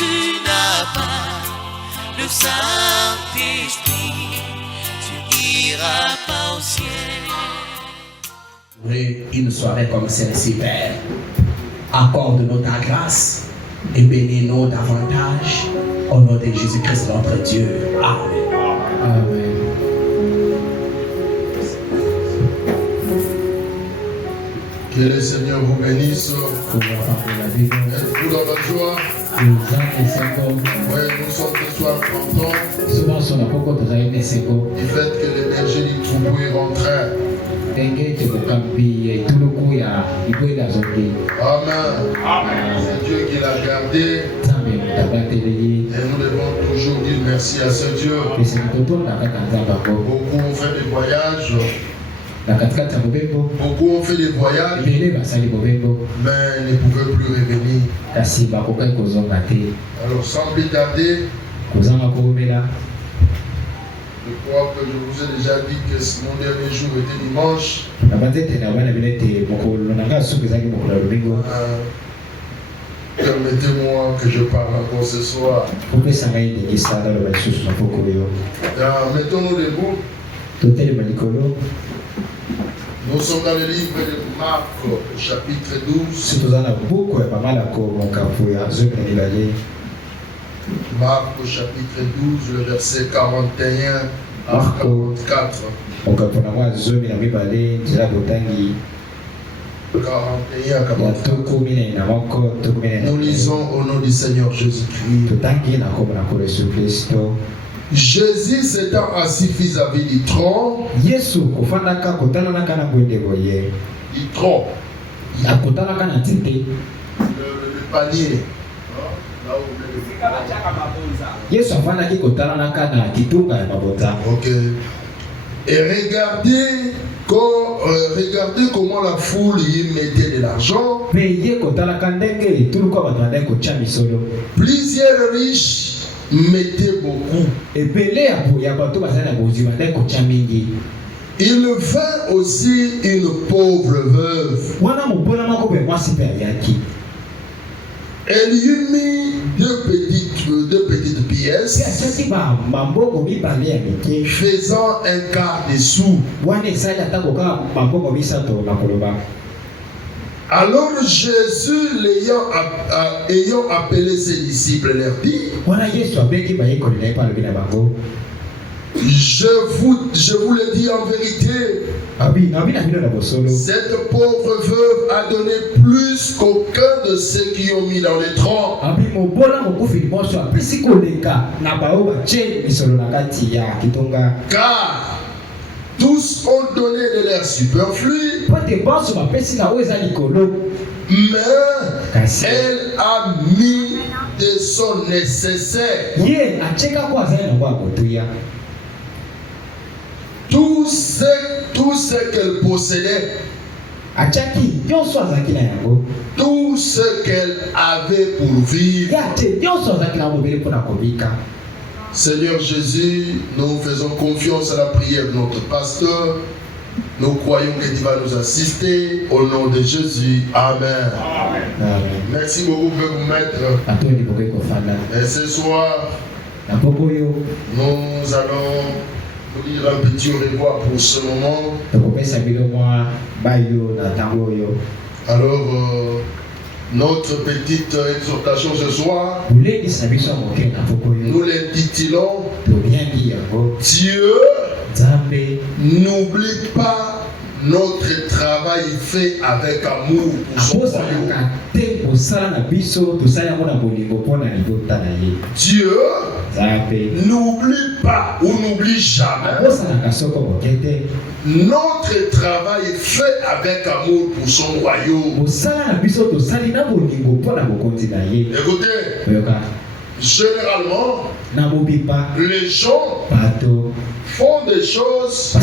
tu n'as pas le Saint-Esprit, tu n'iras pas au ciel. Une soirée comme celle-ci, Père, accorde-nous ta grâce et bénis-nous davantage au nom de Jésus-Christ notre Dieu. Amen. Amen. Que le Seigneur vous bénisse. Êtes-vous dans la joie? Oui, nous sommes ce soir contents du fait que l'énergie du troupeau est rentrée. Amen. Amen. C'est Dieu qui l'a gardé. Et nous devons toujours dire merci à ce Dieu. Beaucoup ont fait des voyages. Beaucoup ont fait des voyages, mais ne pouvaient plus revenir. Alors sans plus tarder, je crois que je vous ai déjà dit que mon dernier jour était dimanche. Permettez-moi que je parle encore ce soir. Mettons-nous debout. Nous sommes dans le livre de Marc, au chapitre 12. Marc, au chapitre 12, le verset 41 à 44. 41 à 44. Nous lisons au nom du Seigneur Jésus-Christ. Jésus s'étant assis vis-à-vis du tronc. Du tronc. Le panier. Ok. Et regardez comment la foule y mettait de l'argent. Plusieurs riches mettaient beaucoup. Il vint aussi une pauvre veuve. Elle y eut mis deux petites pièces faisant un quart de sou. Alors Jésus, ayant appelé ses disciples, leur dit: je vous le dis en vérité, cette pauvre veuve a donné plus qu'aucun de ceux qui ont mis dans les troncs. Car tous ont donné de leur superflu, mais elle a mis de son nécessaire. Tout ce qu'elle possédait, tout ce qu'elle avait pour vivre. Seigneur Jésus, nous faisons confiance à la prière de notre pasteur. Nous croyons que tu vas nous assister. Au nom de Jésus. Amen. Amen. Merci beaucoup. Vous pouvez vous mettre. Et ce soir, nous allons vous dire un petit au revoir pour ce moment. Alors, notre petite exhortation ce soir, nous l'intitulons Dieu n'oublie pas notre travail fait avec amour pour son royaume. Dieu n'oublie pas ou n'oublie jamais notre travail fait avec amour pour son royaume. Écoutez, généralement, les gens font des choses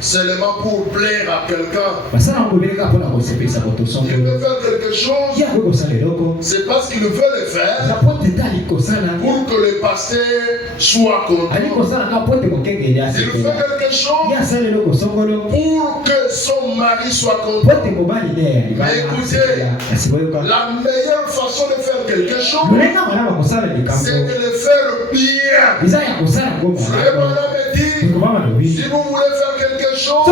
seulement pour plaire à quelqu'un. Il veut faire quelque chose, c'est parce qu'il veut le faire pour que le pasteur soit content. Il fait quelque chose pour que son mari soit content. Mais écoutez, la meilleure façon de faire quelque chose, c'est de le faire bien. Vraiment, me dit, si vous voulez faire quelque chose,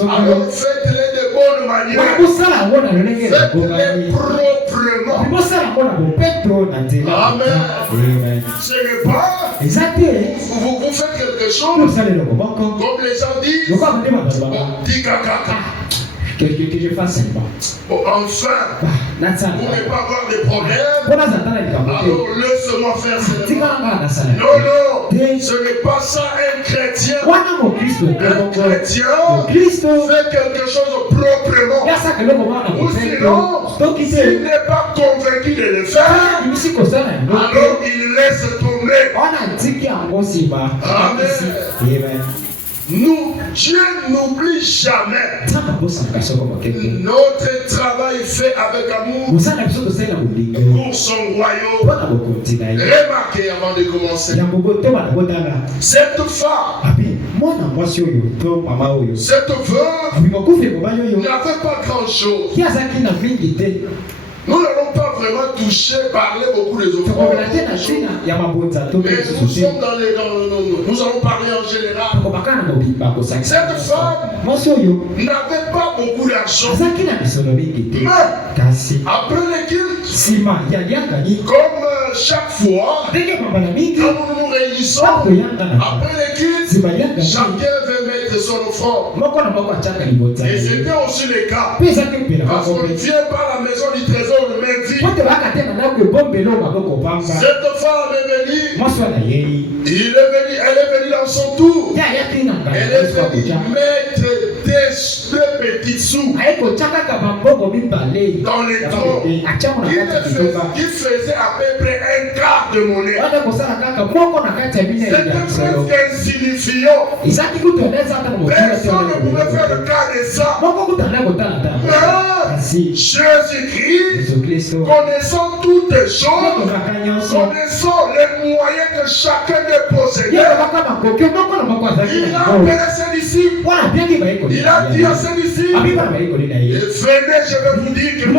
alors faites-le de bonne manière. Faites-le proprement. Amen. Ce n'est pas vous faites quelque chose comme les gens disent, dit caca. Que je fasse seulement. Enfin, vous ne pas avoir de problème. Alors laisse-moi faire cela. Non, ce n'est pas ça un chrétien. Un chrétien fait quelque chose proprement. Ou sinon, s'il n'est pas convaincu de le faire, alors il laisse tomber. Amen. Dieu n'oublie jamais. Notre travail fait avec amour pour son royaume. Remarquez avant de commencer. Cette femme, cette veuve n'avait pas grand chose. Nous n'allons pas vraiment toucher, parler beaucoup des offrandes. Mais nous allons parler en général. Cette femme n'avait pas beaucoup d'argent. Mais après le culte, comme chaque fois, quand nous nous réunissons, après le culte, chacun veut mettre son offrande. Et c'était aussi le cas. Parce qu'on ne vient pas à la maison du trésor le même vie. Cette femme est venue. Elle est venue dans son tour. Elle est venue mettre deux petits sous dans les troncs. Il faisait à peu près un quart de monnaie. C'était presque insignifiant. Personne ne pouvait faire le cas de ça. Mais Jésus-Christ, connaissant toutes les choses, connaissant les moyens que chacun de posséder, il a appelé ses disciples. Il a dit à ses disciples, venez, je vais vous dire quelque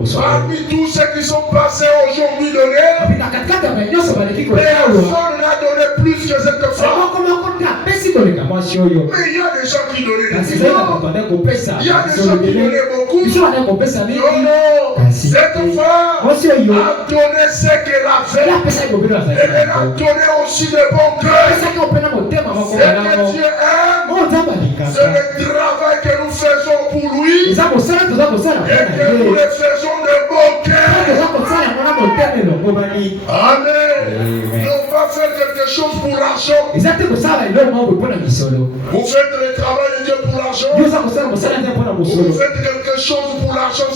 chose. Parmi tous ceux qui sont passés aujourd'hui donnés, personne n'a donné plus que cette femme. Mais il y a des gens qui donnaient des millions. Il y a des gens qui donnaient beaucoup. Non, cette femme a donné ce qu'elle avait. Et elle a donné aussi de bon cœur. Ce que Dieu aime, c'est le travail que nous faisons pour lui. Et que nous le faisons de bon cœur. Amen. Ne pas faire quelque chose pour l'argent. Vous faites le travail de Dieu pour l'argent. Vous faites quelque chose pour l'argent.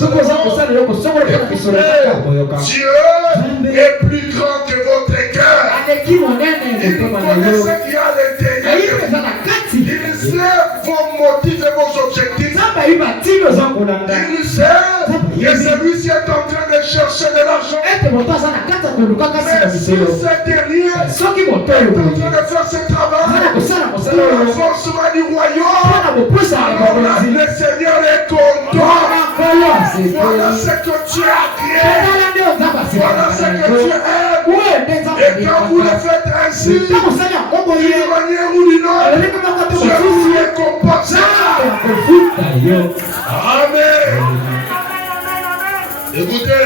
Dieu est plus grand que votre cœur. Il connaît ce qu'il y a à l'intérieur. Il sait vos motifs et vos objectifs. Il sait que celui-ci est en train de chercher de l'argent. Mais si ce dernier est en train de faire ce travail pour l'avancement du royaume, alors le Seigneur est content. Voilà ce que tu as créé. Voilà ce que tu aimes. Et quand vous le faites ainsi, d'une manière ou d'une autre, Dieu vous récompense. Amen. Écoutez,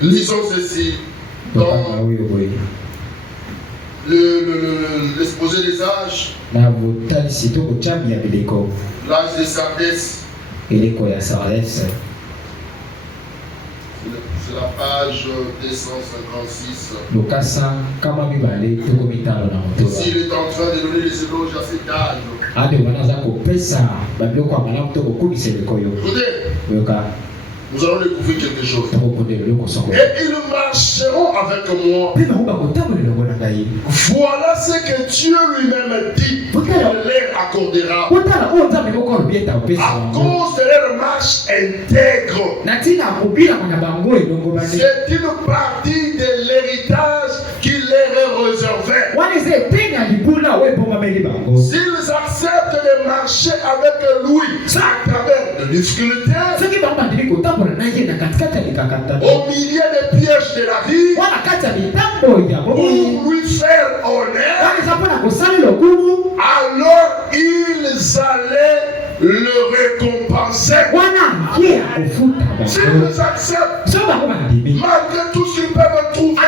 lisons ceci dans l'exposé des âges. L'âge de Sardès. C'est la page 256. S'il est en train de donner les éloges à cet âge. Écoutez, nous allons découvrir quelque chose. Et ils marcheront avec moi. Voilà ce que Dieu lui-même dit. Il leur accordera. À cause de leur marche intègre. C'est une partie de l'héritage qu'il leur est réservé. S'ils acceptent de marcher avec lui à travers de difficultés, au milieu des pièges de la vie, pour lui faire honneur, alors ils allaient le récompenser. S'ils acceptent, malgré tout ce qu'ils peuvent trouver,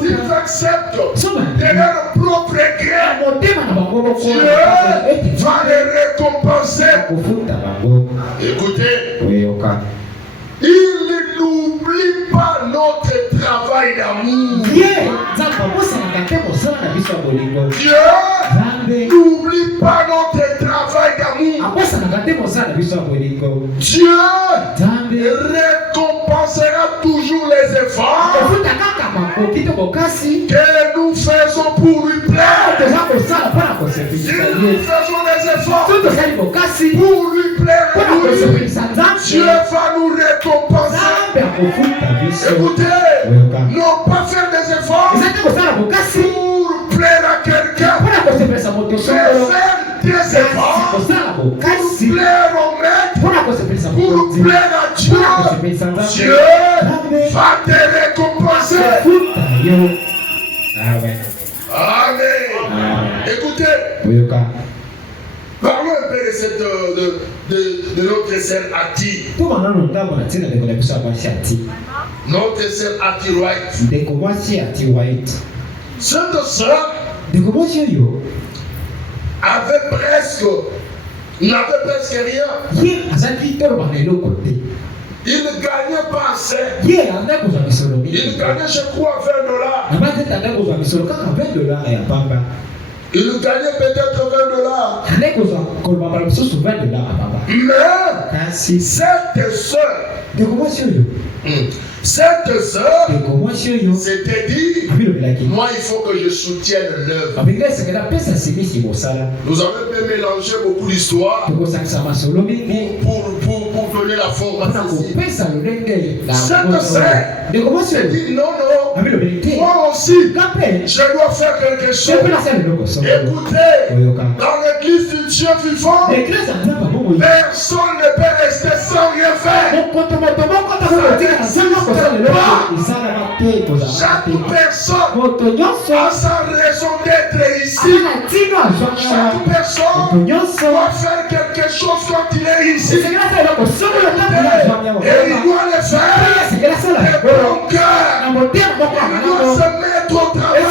s'ils acceptent de leur propre gré, Dieu va les récompenser. Écoutez, il n'oublie pas notre travail d'amour. Dieu n'oublie pas notre travail d'amour. Dieu récompensera toujours les efforts que nous faisons pour lui plaire. Si nous faisons des efforts pour lui plaire, Dieu va nous récompenser. Écoutez, non pas faire des efforts pour plaire à quelqu'un, mais faire des efforts pour plaire au maître, pour plaire à Dieu. Dieu va te récompenser. Amen. Écoutez, parlons un peu de notre sœur Ati. Notre sœur Ati White. Cette sœur n'avait presque rien. Il ne gagnait pas assez. Il gagnait, je crois, $20. Il gagnait peut-être $20. Mais cette sœur s'était dit, moi il faut que je soutienne l'œuvre. Nous avons mélangé beaucoup d'histoires pour donner la forme à ceci. Cette sœur s'est dit non, moi aussi je dois faire quelque chose. Écoutez, dans l'église du Dieu vivant, personne ne peut rester sans rien faire. Chaque personne a sa raison d'être ici. Chaque personne doit faire quelque chose quand il est ici. Et il doit le faire de bon cœur. Il doit se mettre au travail.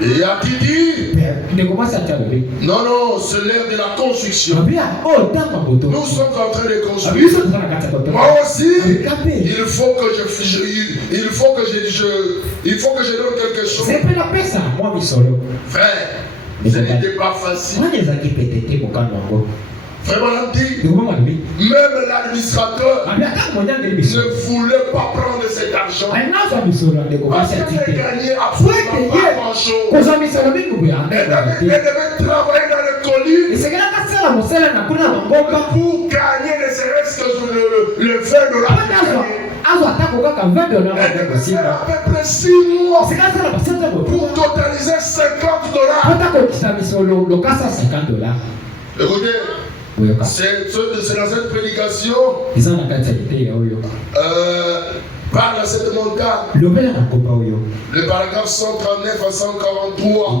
Et a dit, non, c'est l'heure de la construction. Nous sommes en train de construire. Moi aussi, il faut que je donne quelque chose. Frère, ce n'était pas facile. Vraiment dit, même l'administrateur ne voulait pas prendre cet argent. Parce qu'il ne gagnait absolument pas grand-chose. Elle devait travailler dans le colis pour gagner ne serait-ce que le $20. Elle devait faire à peu près 6 mois pour totaliser $50. Écoutez, c'est dans cette prédication parle à cette montagne. Le paragraphe 139 à 143.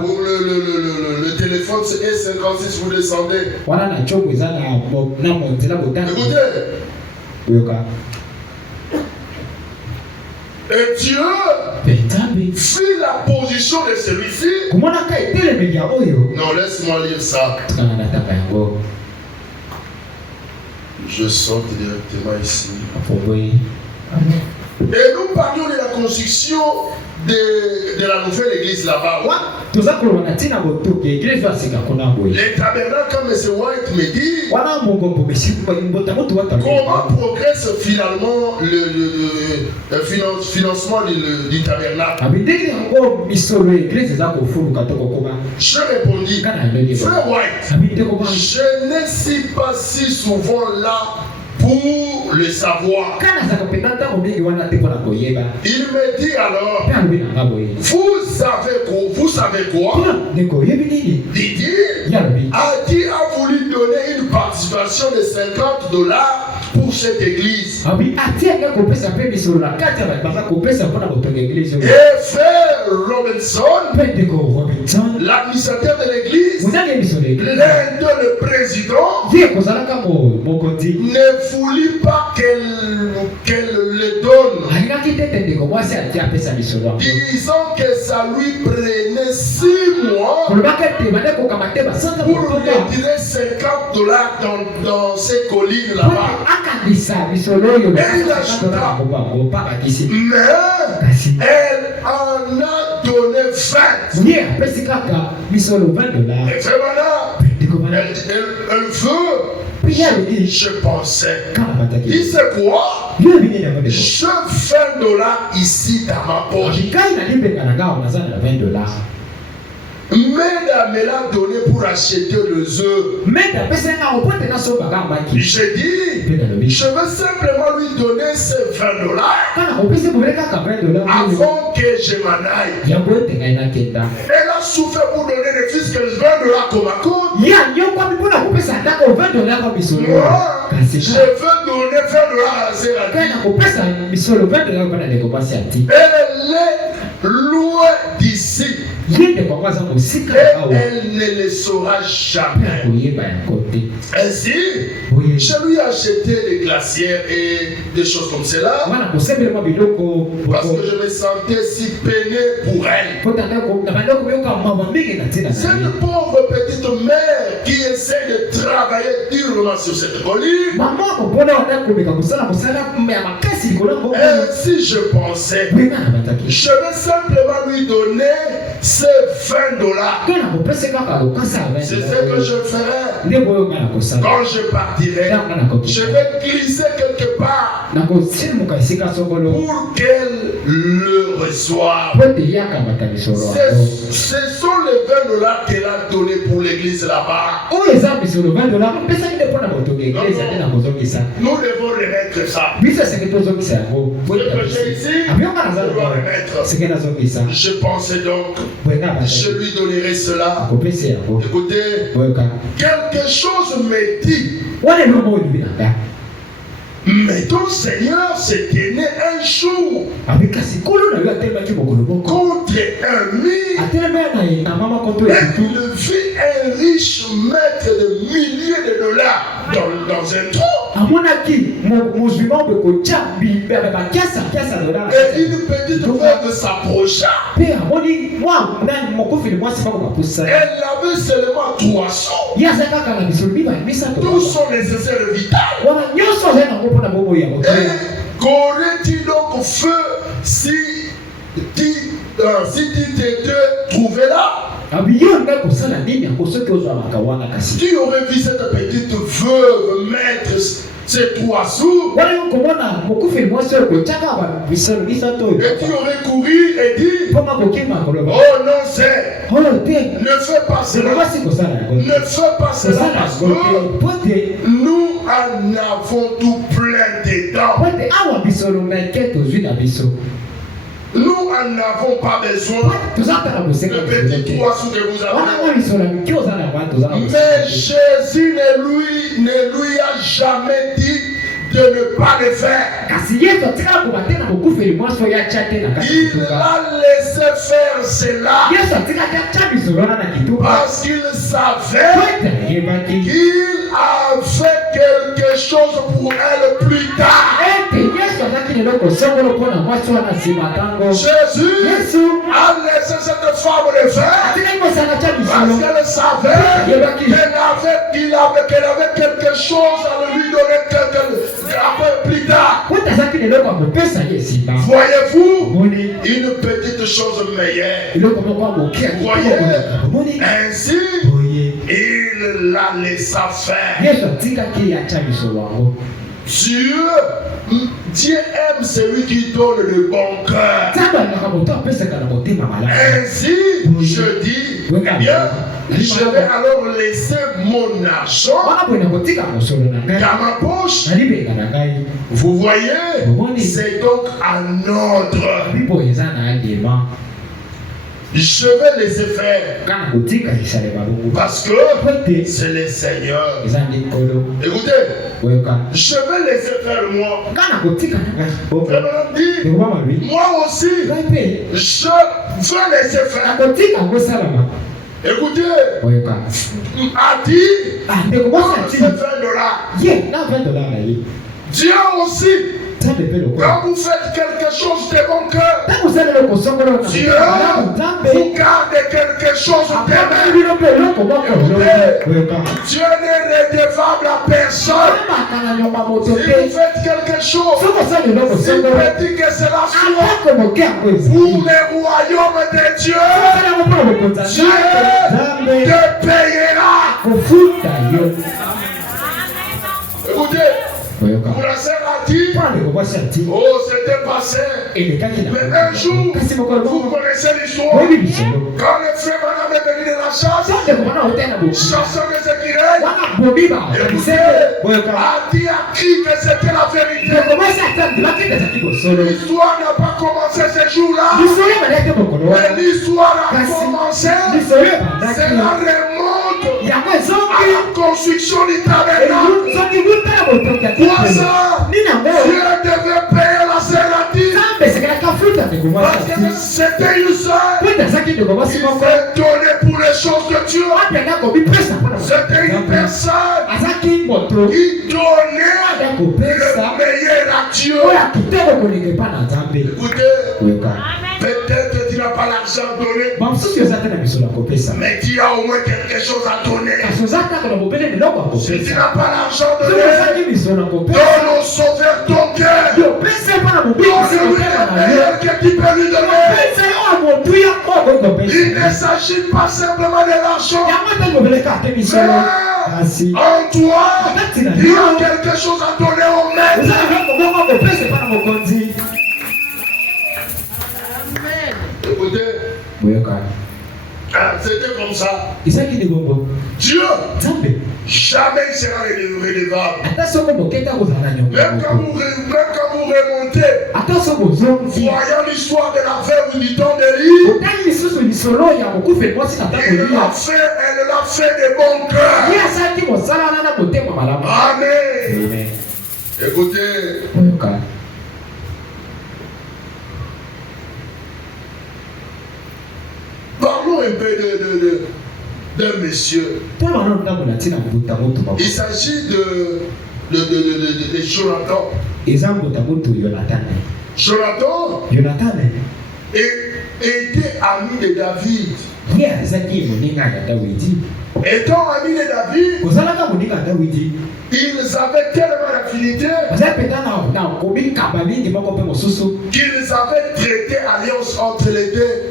Pour le téléphone, c'est E56, vous descendez. Écoutez. Et Dieu fit la position de celui-ci. Non, laisse-moi lire ça. Je saute directement ici. Et nous parlions de la construction de la nouvelle église là-bas. Les tabernacles, comme M. White me dit, comment progresse finalement le financement du tabernacle. Je répondis, frère White, je ne suis pas si souvent là pour le savoir. Il me dit alors, vous savez quoi? Didier a voulu donner une participation de $50 pour cette église. Et frère Robinson, l'administrateur de l'église, l'un de le président, ne voulut pas qu'elle le donne, disant que ça lui prenait 6 mois pour retirer $50 dans ces collines là-bas. Et il ajouta, mais elle en a donné 20. Et voilà, elle veut. Je pensais, il sait quoi? Je fais $20 ici dans ma poche. Meda me l'a donné pour acheter le œuf. J'ai dit, je veux simplement lui donner ces $20 avant que je m'en aille. Elle a souffert pour donner le fils que $20 comme à compte. Moi, je veux donner $20 à la sœur. Elle est loin d'ici. Et elle ne le saura jamais. Ainsi, je lui ai acheté des glacières et des choses comme cela. Parce que je me sentais si peiné pour elle. Cette pauvre petite mère qui essaie de travailler durement sur cette colline. Ainsi je pensais, je vais simplement lui donner ces $20. C'est ce que je ferai quand je partirai. Je vais glisser quelque part pour qu'elle le reçoive. Ce sont les $20 qu'elle a donnés pour l'église là-bas. Nous devons remettre ça. Ce que j'ai ici, je dois remettre. Je pensais donc, je lui donnerai cela. Écoutez, quelque chose me dit, mais ton Seigneur se tenait un jour contre un mur et il vit un riche maître de milliers de dollars dans un trou. Et une petite veuve s'approcha. Elle avait seulement 3 sous. Tout son nécessaire vital. Et qu'aurait-il donc fait si tu t'étais trouvé là? Tu aurais vu cette petite veuve mettre ces 3 sous. Et tu aurais couru et dit, oh non, c'est, ne fais pas cela. Ne fais pas cela parce que nous en avons tout plein dedans. Nous en avons pas besoin de petits 3 sous que vous avez. Mais Jésus ne lui a jamais dit de ne pas le faire. Il a laissé faire cela parce qu'il savait qu'il avait quelque chose pour elle plus tard. Jésus a laissé cette femme le faire parce qu'elle savait qu'elle avait quelque chose à lui donner un peu plus tard. Voyez-vous une petite chose meilleure. Voyez, ainsi il la laissa faire. Dieu aime celui qui donne le bon cœur. Ainsi, je dis, eh bien, je vais alors laisser mon argent dans ma poche. Vous voyez, c'est donc un ordre. Je vais laisser faire parce que c'est le Seigneur. Écoutez, je vais laisser faire moi. Moi aussi, je veux laisser faire. Écoutez, a dit, c'est $20. Dieu aussi. Quand vous faites quelque chose de bon cœur, Dieu vous garde quelque chose de bien. Dieu n'est redevable à personne. Si vous faites quelque chose, il dit que cela soit pour le royaume de Dieu. Dieu te payera. Écoutez, pour la sœur a dit, oh c'était passé, mais un jour, vous connaissez l'histoire, quand le frère Branham est venu de la chasse, chasseur des écureuils, a dit à qui que c'était la vérité. L'histoire n'a pas commencé ce jour-là, mais l'histoire a commencé, cela remonte à la construction du tabernacle. Dieu devait payer la sénative parce que c'était une sœur qui s'est donnée pour les choses de Dieu. C'était une personne qui donnait le meilleur à Dieu. Écoutez, peut-être tu n'as pas l'argent donné, mais tu as au moins quelque chose à donner. Si tu n'as pas l'argent donné, donne au Sauveur ton cœur. Donne-lui le meilleur que tu peux lui donner. Il ne s'agit pas simplement de l'argent. Mais en toi, il y a quelque chose à donner au maître. Écoutez, c'était comme ça. Dieu jamais il sera redevable. Même quand vous remontez, voyant l'histoire de la veuve du temps d'Élie, elle l'a fait de bon cœur. Amen. Écoutez, parlons un peu d'un monsieur. Il s'agit de Jonathan. Jonathan était ami de David. Étant ami de David, ils avaient tellement d'affinité qu'ils avaient traité alliance entre les deux.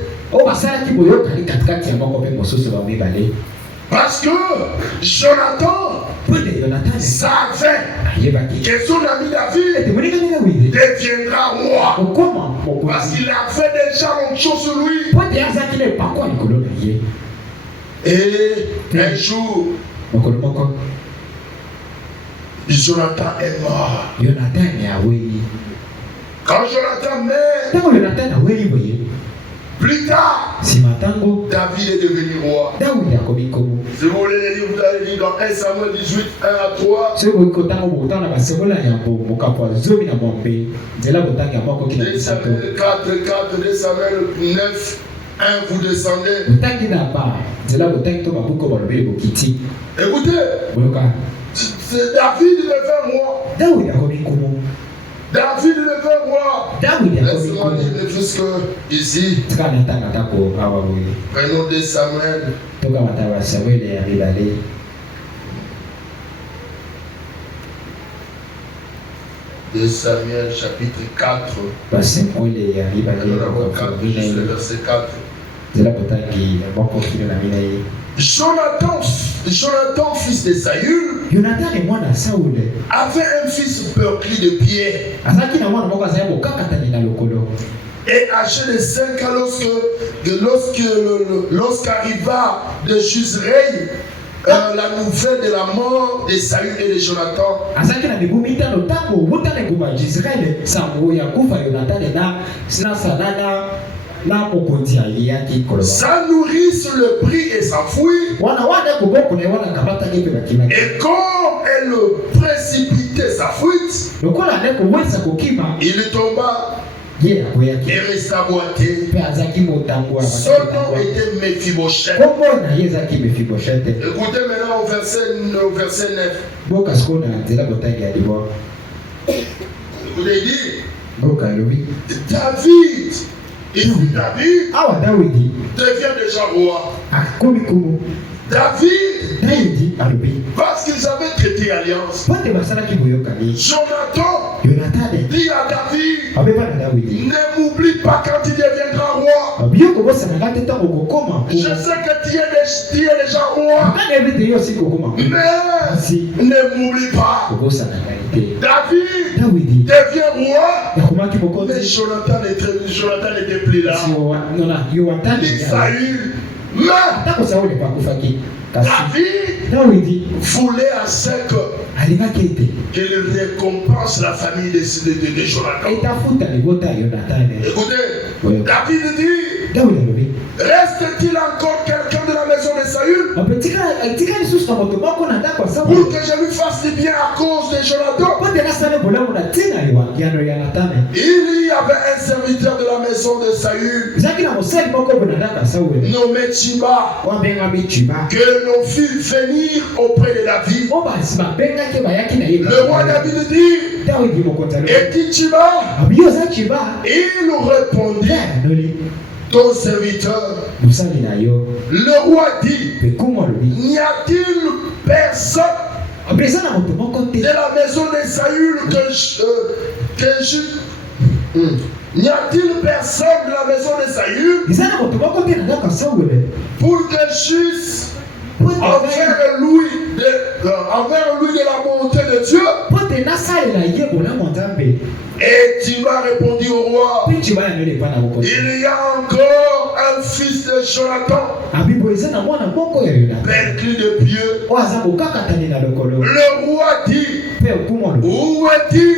Parce que Jonathan savait que son ami David deviendra roi. Parce qu'il a fait déjà une chose sur lui. Et un jour, Jonathan est mort. Quand Jonathan meurt, plus tard, David est devenu roi. Si vous voulez les lire, vous allez lire dans 1 Samuel 18, 1 à 3. 2 Samuel 4, 4, 2 Samuel 9, 1, vous descendez. Écoutez, David devait roi. David le veut roi. Laisse-moi dire jusque ici. Prenons 2 Samuel. de Samuel chapitre 4. Nous D'abord 4, juste le verset 4. Jonathan, fils de Saül, avait un fils perclé de pied. Et âgé de 5 ans, lorsqu'arriva de Jezreel la nouvelle de la mort de Saül et de Jonathan, sa nourrice le prit et s'enfuit. Et comme elle précipitait sa fuite, il tomba et resta boité. Son nom était Mephibosheth. Écoutez maintenant au verset 9. Écoutez, il dit David, ici David devient déjà roi. David, parce qu'ils avaient traité alliance, Jonathan dit à David, ne m'oublie pas quand tu deviendras roi. Je sais que tu es déjà roi, mais ne m'oublie pas. David devient roi, mais Jonathan n'était plus là. Ni Saül. Mais David voulait à ce qu'il récompense la famille de Jonathan. Écoutez, David dit, reste-t-il encore quelqu'un de la maison de Saül pour que je lui fasse du bien à cause de Jonathan? Il y avait un serviteur de la maison de Saül nommé Chiba, que l'on fit venir auprès de David. Le roi David dit, et dit Chiba, il répondit, ton serviteur. Le roi dit, n'y a-t-il personne de la maison de Saül n'y a-t-il personne de la maison de Saül pour que je puisse envers lui de la bonté de Dieu? Et tu m'as répondu au roi, il y a encore un fils de Jonathan, perclé de pieux. Le roi dit, où est-il?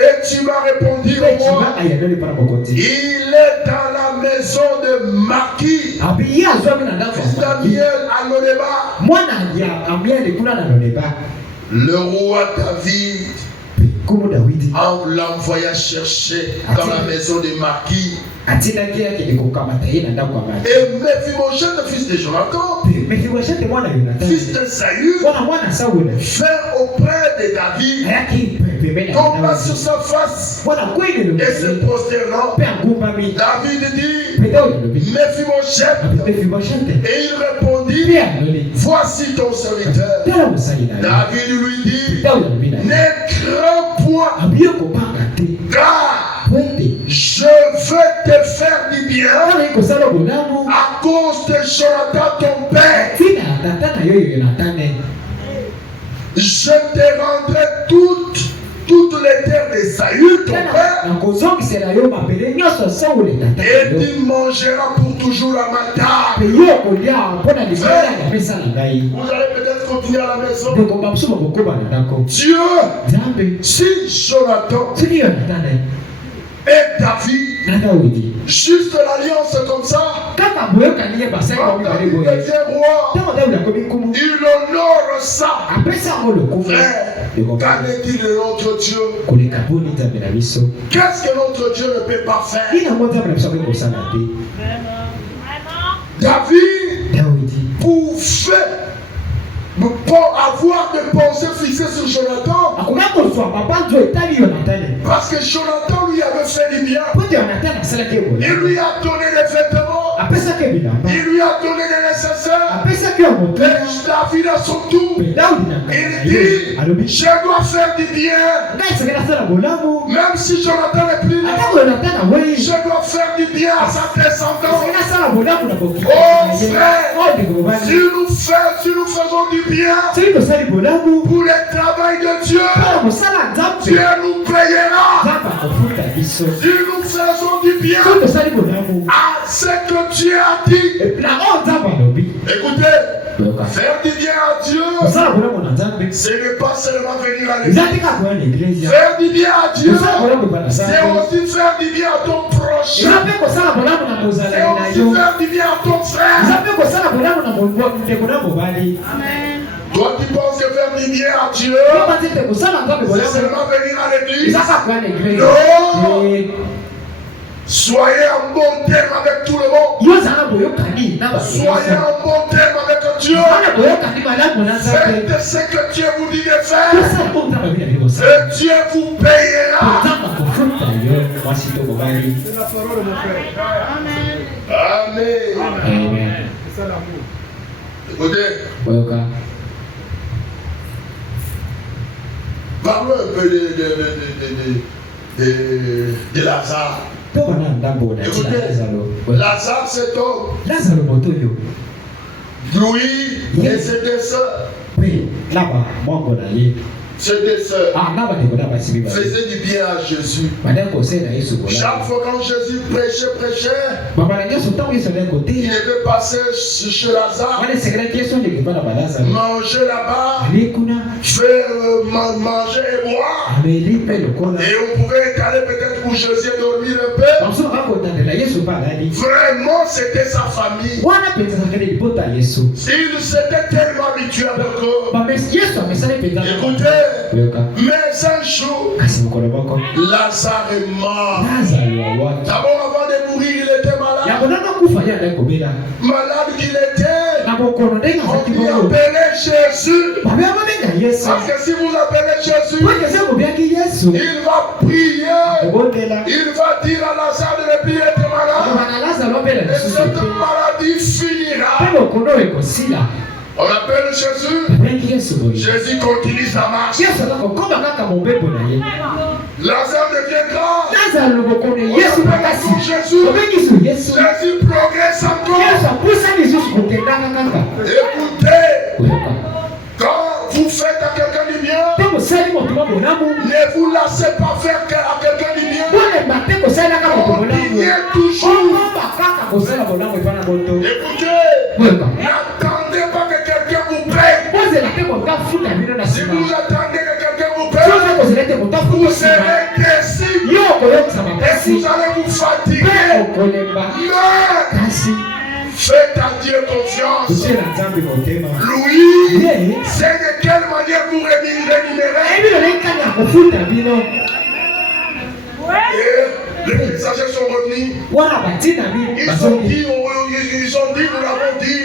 Et tu m'as répondu au roi, il est dans la maison de Marquis, Daniel à Lodeba. Le roi David l'envoya chercher dans la maison de Marquis. Et Mephibosheth, fils de Jonathan, fils de Saül, fait auprès de David, tomba sur sa face et se prosternant. David dit, Mephibosheth, et il répondit, voici ton serviteur. David lui dit, ne crains point, car je vais te faire du bien à cause de Jonathan ton père. Je te rendrai toutes les terres de Saül ton père, et tu mangeras pour toujours à ma table. Vous allez peut-être continuer à la maison. Dieu, si Jonathan et David, juste l'alliance comme ça, quand David devient roi, il honore ça. Qu'en est-il de notre Dieu? Qu'est-ce que notre Dieu ne peut pas faire? David pour avoir des pensées fixées sur Jonathan, parce que Jonathan lui avait fait du bien. Il lui a donné les vêtements, il lui a donné les nécessaires. Et David à son tour, il dit, je dois faire du bien. Même si Jonathan n'est plus là, je dois faire du bien à sa descendance. Oh frère, si nous faisons du bien pour le travail de Dieu, Dieu nous payera. Si nous faisons du bien à ce que Dieu a dit, écoutez, faire du bien à Dieu, ce n'est pas seulement venir à l'église. Faire du bien à Dieu, c'est aussi faire du bien à ton prochain. C'est aussi faire du bien à ton frère. Toi tu penses que faire du bien à Dieu, c'est seulement venir à l'église? Non. Soyez en bon terme avec tout le monde. Soyez en bon terme avec Dieu. Faites ce que Dieu vous dit de faire. Et Dieu vous payera. Amen. Écoutez, parlons un peu de Lazare. Écoutez, Lazare cet homme, Louis et ses deux sœurs, ses deux sœurs faisaient du bien à Jésus. Chaque fois quand Jésus prêchait, il devait passer chez Lazare, manger là-bas, faire manger et boire. Et on pouvait étaler peut-être pour Jésus dormir un peu. Vraiment, c'était sa famille. Il s'était tellement habitué avec eux. Écoutez, mais un jour, Lazare est mort. D'abord, avant de mourir, il était malade. Malade qu'il était, on lui appelait Jésus. Parce que si vous appelez Jésus, il va prier. Il va dire à Lazare de ne plus être malade. Et cette maladie finira. On appelle Jésus. Jésus continue sa marche. Lazare devient grand. On appelle encore Jésus. Jésus progresse encore. Écoutez, quand vous faites à quelqu'un du bien, ne vous laissez pas faire à quelqu'un du bien. Continuez toujours. Écoutez, n'attendez pas que quelqu'un vous paye. Si vous attendez que quelqu'un vous paye, vous serez déçus. Et vous allez vous fatiguer. Mais faites à Dieu confiance. Louis, c'est de quelle manière vous rémunérez. Et les messagers sont revenus. Ils ont dit, nous l'avons dit.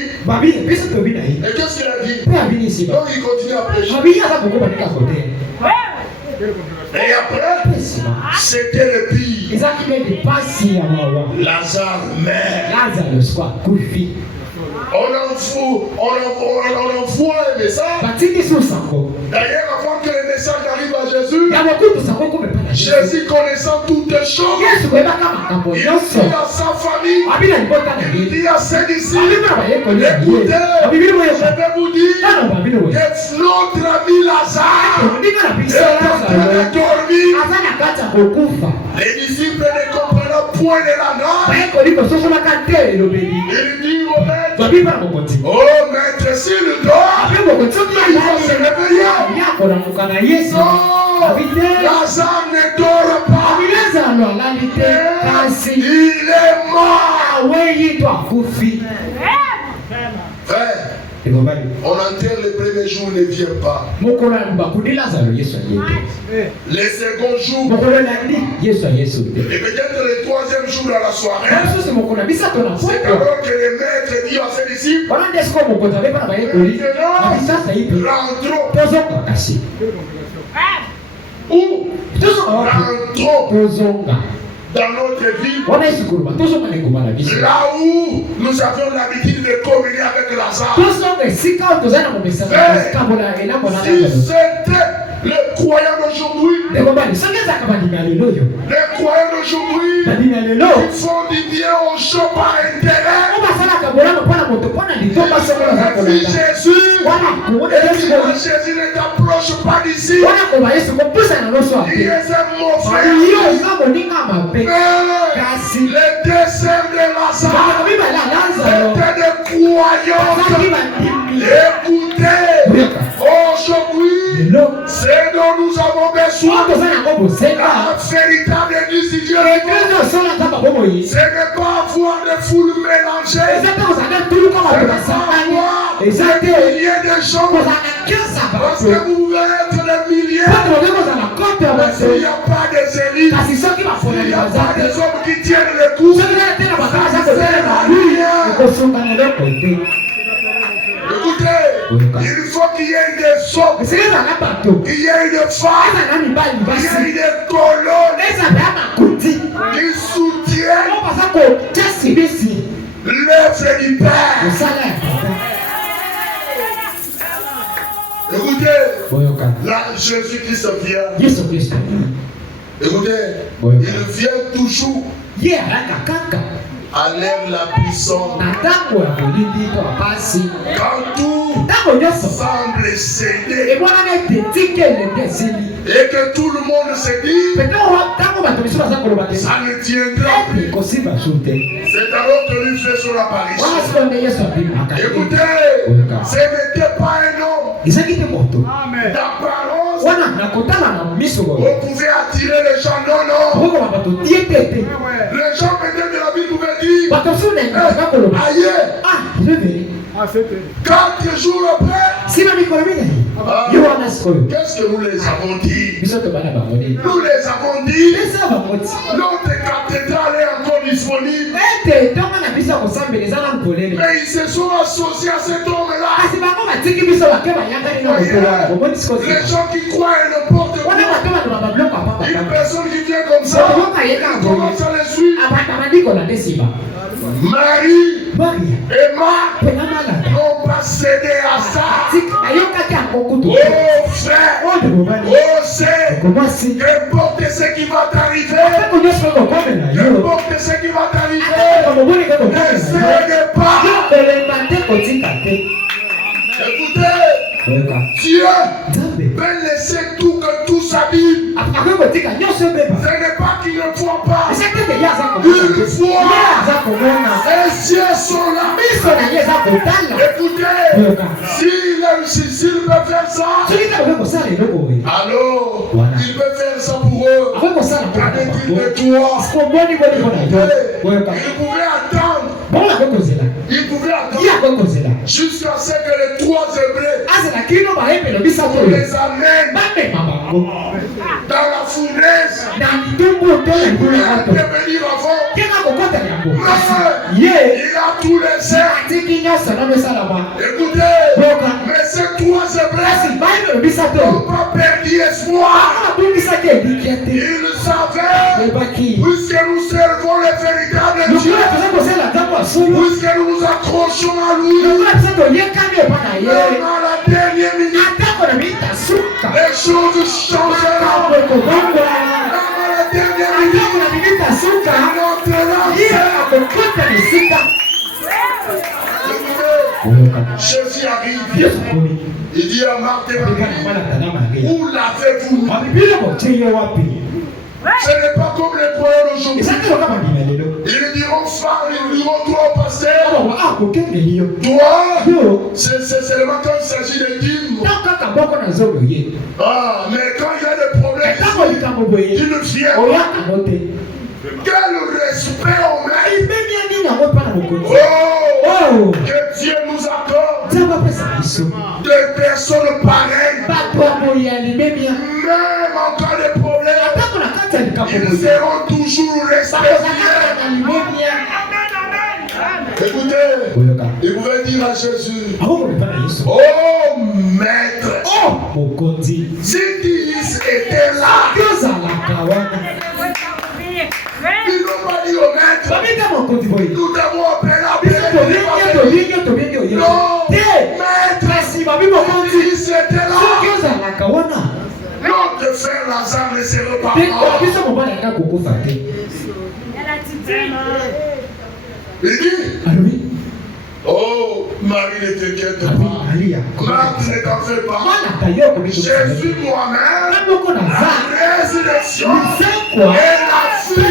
Et qu'est-ce qu'il a dit? Donc il continue à prêcher. Et après, c'était le pire. Lazare meurt. On envoie un message. D'ailleurs, avant que le message arrive à Jésus, Jésus connaissant toutes les choses, il dit à sa famille, il dit à ses disciples, écoutez, je vais vous dire que notre ami Lazare est en train de dormir. Les disciples ne comprennent point de la langue. Il dit au maître, oh maître, s'il dort, il va se réveiller. Non, Lazare ne dort pas. Il est mort. Frère, on enterre le premier jour, il ne vient pas. Les seconds jours, et peut-être le troisième jour dans la soirée, c'est alors que le maître dit à ses disciples, rentrons. Où? Rentrons. dans notre vie, là où nous avions l'habitude de communier avec Lazare. Si c'était les croyants d'aujourd'hui, ils font du bien aux gens par intérêt. Jésus ne t'approche pas d'ici. Il est un mon frère. Les desserts de Lazare étaient des croyants. Écoutez, aujourd'hui, c'est dont nous avons besoin. La véritable église de Dieu, ce n'est pas avoir des foules mélangées. Ce n'est pas avoir des milliers de gens. Parce que vous pouvez être des milliers. Mais s'il n'y a pas des élites, s'il n'y a pas des hommes qui tiennent le coup, écoutez, il faut qu'il y ait des hommes, qu'il y ait des femmes, qu'il y ait des colonnes qui soutiennent l'œuvre du Père. Écoutez, là, Jésus-Christ vient. Écoutez, il vient toujours à l'ère la puissance. Quand tout semble céder et que tout le monde se dit, ça ne tiendra plus. C'est alors que lui fait son apparition. Écoutez, ce n'était pas un homme d'apparence. On pouvait attirer les gens. Non, non. Les gens peut-être de la Bible pouvaient dire, ailleurs. 4 jours après, qu'est-ce que nous les avons dit? Nous les avons dit, notre cathédrale est encore disponible. Mais ils se sont associés à cet homme-là. Les gens qui croient à n'importe quoi, une personne qui vient comme ça, il commence à les suivre. Marie et Marc n'ont pas cédé à ça. Oh frère, oh sœur, qu'importe ce qui va t'arriver, qu'importe ce qui va t'arriver, ne cède pas. Écoutez, Dieu peut laisser tout que tout s'abîme. Ce n'est pas qu'il ne voit pas. Il voit. Les cieux sont là. Écoutez, s'il peut faire ça, alors il peut faire ça pour eux. Qu'en est-il de toi? Il pouvait attendre. Il pouvait attendre jusqu'à ce que les 3 Hébreux les amènent dans la fournaise. Il pouvait intervenir avant. Mais il a tout laissé. Écoutez, mais ces 3 Hébreux n'ont pas perdu espoir. Ils savaient, puisque nous servons le véritable Dieu, puisque nous nous accrochons à lui, même à la dernière minute, les choses changeront. Même à la dernière minute, Jésus arrive. Il dit à Marthe et Marie, où l'avez-vous mis? Ce n'est pas comme les croyants d'aujourd'hui. Ils lui diront phare, ils lui diront toi pasteur. Toi, c'est seulement quand il s'agit de dîmes. Ah, mais quand il y a des problèmes, tu ne viens pas. Quel respect on met. Oh, que Dieu nous accorde des personnes pareilles. Même en cas de problème, ils seront toujours respectés. Écoutez, il pouvait dire à Jésus, oh maître, si Dieu était là, Nous devons appeler non, maître, il c'était là. Notre frère Lazare ne serait pas mort. Il dit, oh, Marie ne t'inquiète pas. Marthe ne t'en fait pas. Jésus moi-même, la résurrection et la vie.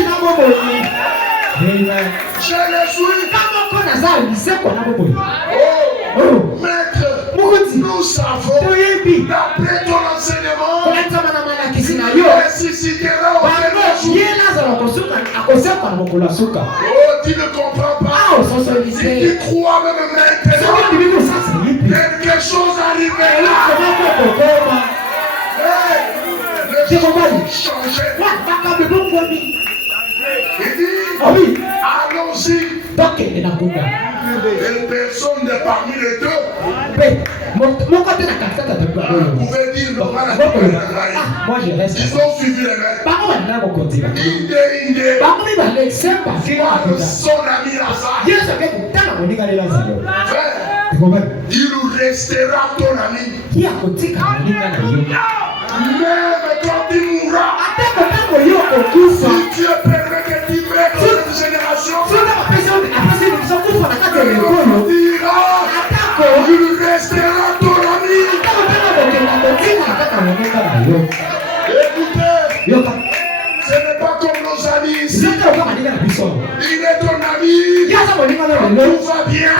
Je le suis. Oh, maître, nous savons, d'après ton enseignement, il ressuscitera au dernier jour. Oh, tu ne comprends pas. Si tu crois même maintenant, quelque chose arrivera. Les choses vont changer. Il dit, allons-y. Et personne de parmi les deux pouvait dire non, moi je reste. ils ont suivi les maîtres. Son ami Lazare. Il nous restera ton ami. Même quand il mourra, si Dieu permet que tu mettes dans cette génération, il restera ton ami. Écoutez, ce n'est pas comme nos amis ici. Il est ton ami. Tout va bien.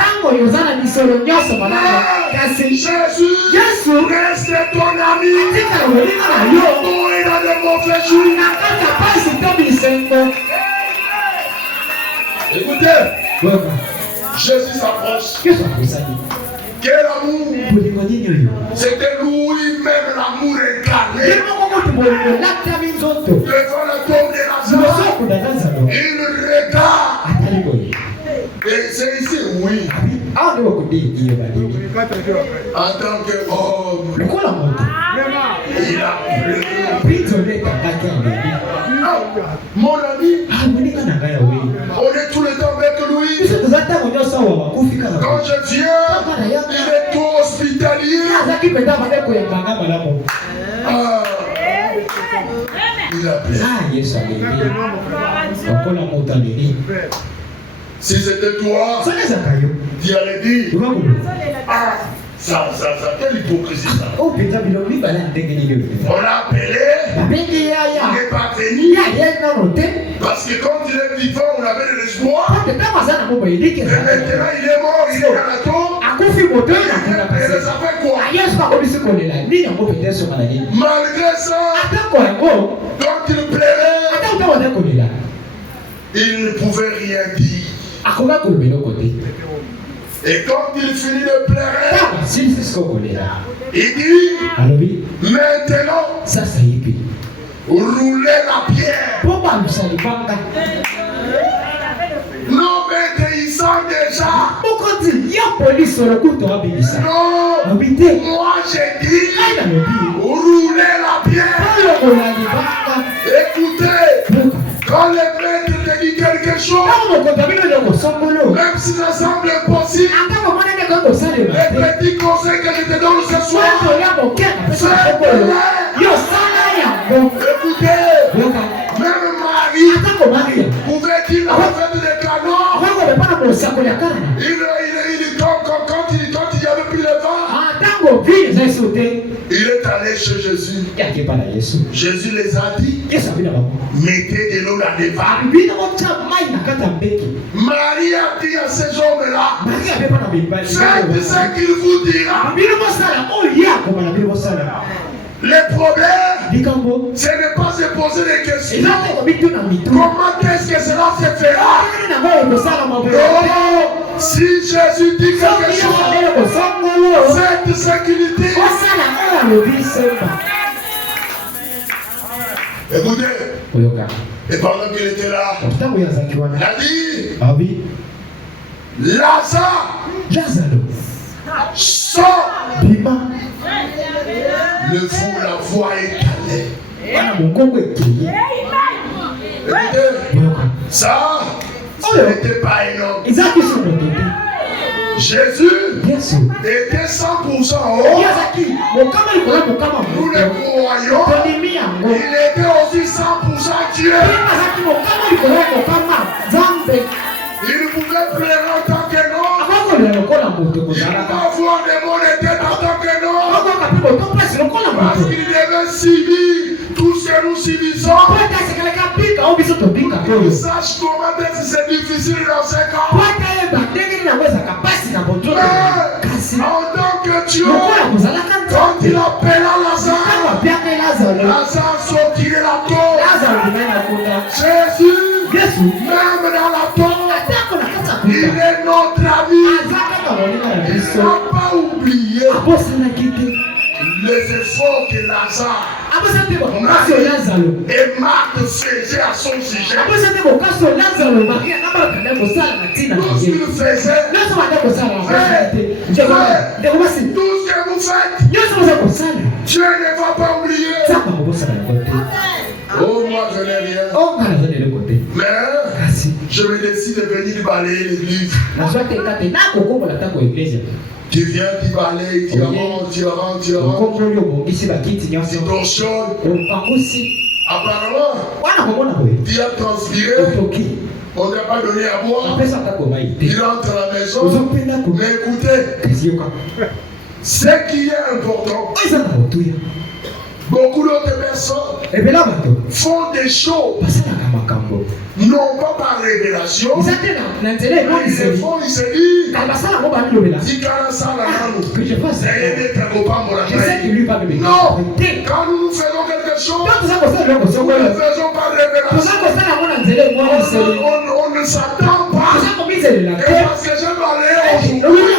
Jésus reste ton ami. Quand il a de mauvais jours. Écoutez, Jésus s'approche. Quel amour! C'était lui-même l'amour incarné. Devant la tombe de Lazare, il regarde. Et c'est ici, oui. En tant qu'homme, il a pleuré. Mon ami, on est tout le temps avec lui. Quand je viens, il est tout hospitalier. Il a pleuré. Si c'était toi, tu allais dire, ça, quelle hypocrisie ça. On a appelé, il n'est pas venu, parce que quand il est vivant, on avait de l'espoir. Mais maintenant, il est mort, il est dans la tombe. Et ça fait quoi? Malgré ça, quand il pleurait, il ne pouvait rien dire. Et quand il finit de pleurer, il dit, maintenant, roulez la pierre. Non, mais déhissant déjà. Non, moi j'ai dit, roulez la pierre. Écoutez, quand le maître te dit quelque chose, même si ça semble impossible, les petits conseils que je te donne ce soir, écoutez, même Marie pouvait dire la fête des canons. Quand il y avait plus de vent, il est allé chez Jésus. Jésus les a dit, mettez de l'eau dans des vagues. Marie a dit à ces hommes-là, faites ce qu'il vous dira. Le problème, ce n'est pas se poser des questions. Comment est-ce que cela se fera? Non, si Jésus dit quelque chose, faites ce qu'il dit. Écoutez, et pendant qu'il était là, il a dit, Lazare, sors. La voix est calée. Écoutez, ça, Ce n'était pas un homme. Jésus était 100% haut. Nous le croyons. Il était aussi 100% Dieu. Il pouvait pleurer en tant que non. Il pouvait avoir des mauvais têtes en tant que non. Parce qu'il devait subir tout ce que nous subissons. Il sache comment c'est difficile dans ces cas. En tant que Dieu, quand il appela Lazare, Lazare sortirait la tombe. Jésus, même dans la tombe, il est notre ami. Il n'a pas oublié les efforts que Lazare et Marthe faisaient à son sujet. Lorsqu'il faisait, tout ce que vous faites, Dieu ne va pas oublier. Oh, moi je n'ai rien. Mais je me décide de venir balayer l'église. Tu viens, tu balayes, tu rentres. Tu torchonnes. Apparemment, tu as transpiré. On n'a pas donné à boire. Il rentre à la maison. Mais écoutez, ce qui est important, beaucoup d'autres personnes font des choses, non pas par révélation, mais ils le font, ils se disent, non, quand nous faisons quelque chose, nous ne faisons pas révélation, on ne s'attend pas, et parce que je m'allais aujourd'hui,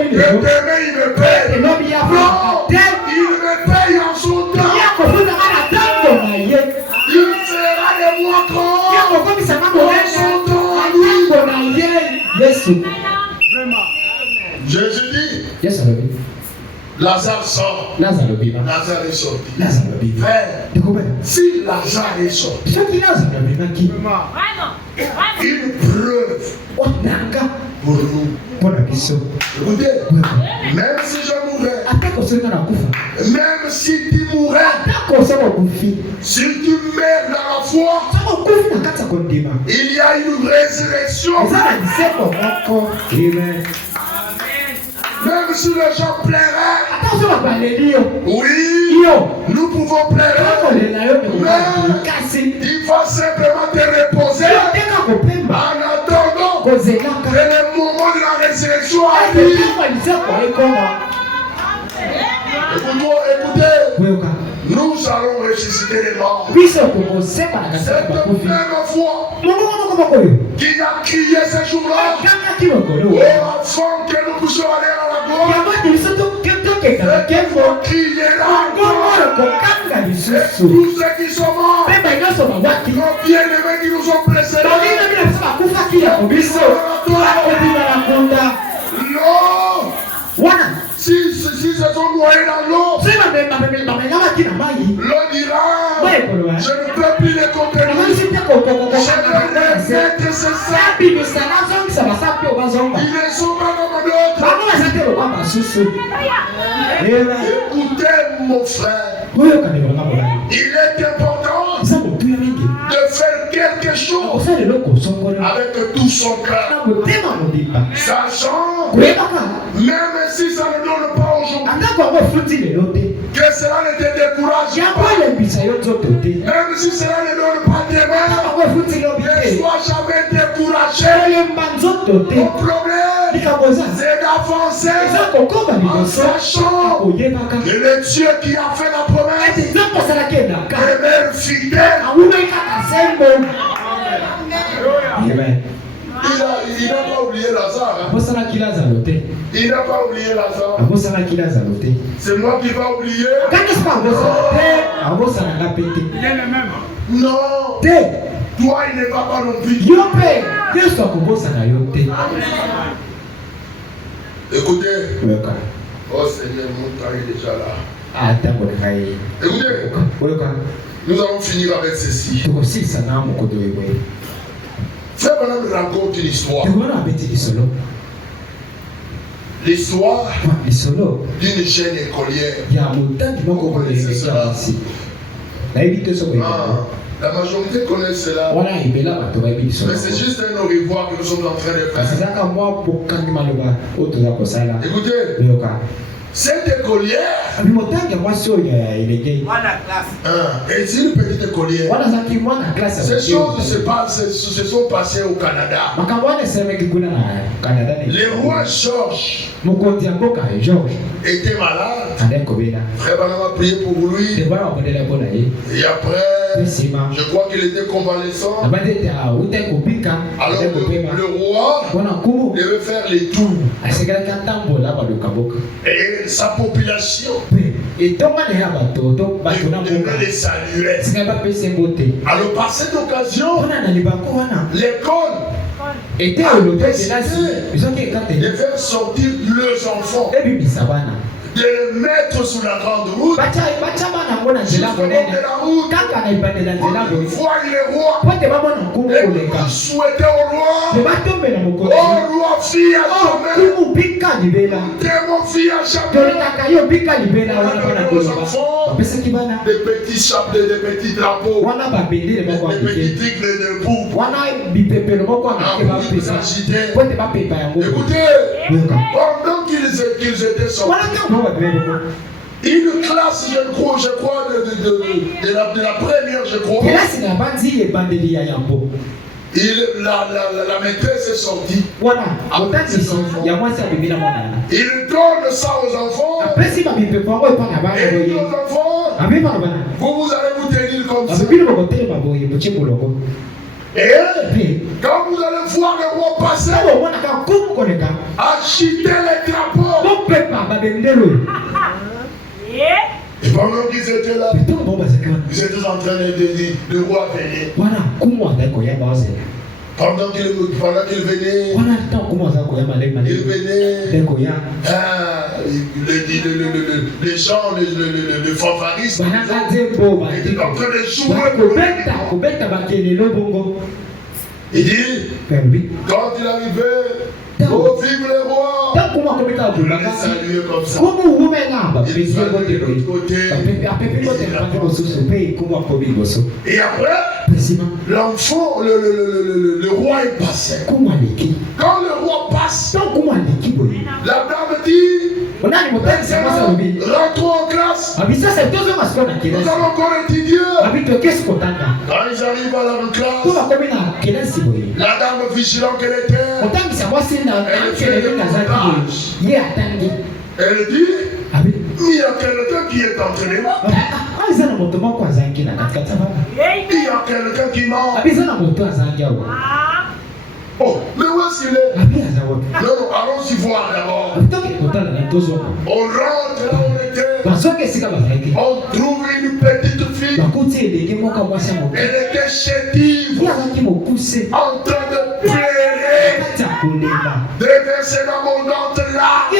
et demain il me paye, non, il me paye en son temps. Il fera les montres en son temps à lui. Jésus dit, Lazare sort. Lazare est sorti. Si Lazare est sorti, une preuve pour nous. Écoutez, même si je mourrais, même si tu mourrais, si tu meurs dans la foi, il y a une résurrection. Même si les gens plairaient, oui, nous pouvons plairer, mais il faut simplement te reposer en attendant que le moment de la résurrection arrive. Écoutez, nous allons ressusciter les morts. Cette même foi qui a crié ce jour-là, afin que nous puissions aller à la gloire, et qu'on criera encore. Et tous ceux qui sont morts, nos bien-aimés qui nous ont précédés, non. Si se sont noyés dans l'eau, l'eau dira, je ne peux plus les contenir. Je vais mettre ce sang. Ils ne sont pas comme d'autres. Écoutez mon frère, il est important de faire quelque chose avec tout son cœur, sachant, même si ça ne donne pas aujourd'hui, que cela ne te décourage pas, même si cela ne donne pas demain, ne sois jamais découragé. Mon problème, c'est d'avancer en sachant que le Dieu qui a fait la promesse demeure fidèle. Amen. Il n'a pas oublié Lazare. Il n'a pas oublié Lazare. C'est moi qui va oublier. Il est le même. Non. Toi, il ne va pas non plus. Écoutez. Oh Seigneur, mon temps est déjà là. Écoutez. Nous allons finir avec ceci. Frère Branham raconte une histoire. L'histoire d'une jeune écolière. Connaissez cela? La majorité connaît cela. Mais c'est juste un au revoir que nous sommes en train de faire. Écoutez, cette écolière, et c'est une petite écolière. Ces choses se sont passées au Canada. Le roi George était malade. Frère Branham a prié pour lui. Et après, je crois qu'il était convalescent. Alors le roi devait faire les tours. Et sa population devait les saluer. Alors par cette occasion, l'école a décidé de faire sortir leurs enfants, de les mettre sur la grande route, sur le bord de la route, pour voir les rois, et pour souhaiter au roi, fille à jamais, mon fille à jamais, aux enfants, des petits chapelets, des petits drapeaux, des petits tigres de boue, écoutez, pendant qu'ils étaient sortis, une classe, je crois, de la première, je crois, la maîtresse est sortie avec ses enfants. Il donne ça aux enfants. Et dit aux enfants, vous allez vous tenir comme ça. Et quand vous allez voir le roi passer, agitez les drapeaux. Et pendant qu'ils étaient là, ils étaient en train de dire, le roi venait. Pendant qu'il venait, les gens, les fanfaristes, étaient en train de jouer. Il dit, quand il arrivait, oh, vive le roi! Il les saluait comme ça. Il les saluait de l'autre côté. Et après, l'enfant, le roi est passé. Quand le roi passe, la dame dit, rentrons en classe. Nous allons encore étudier. Quand ils arrivent à la classe, la dame vigilante qu'elle était, elle fait le montage. Elle dit, il y a quelqu'un qui est entraîné. Il y a quelqu'un qui ment. Oh, mais où est-ce qu'il est? Non, allons-y voir d'abord. On rentre là où on était. On trouve une petite fille. Elle était chétive, en train de pleurer, déverser dans mon ventre là,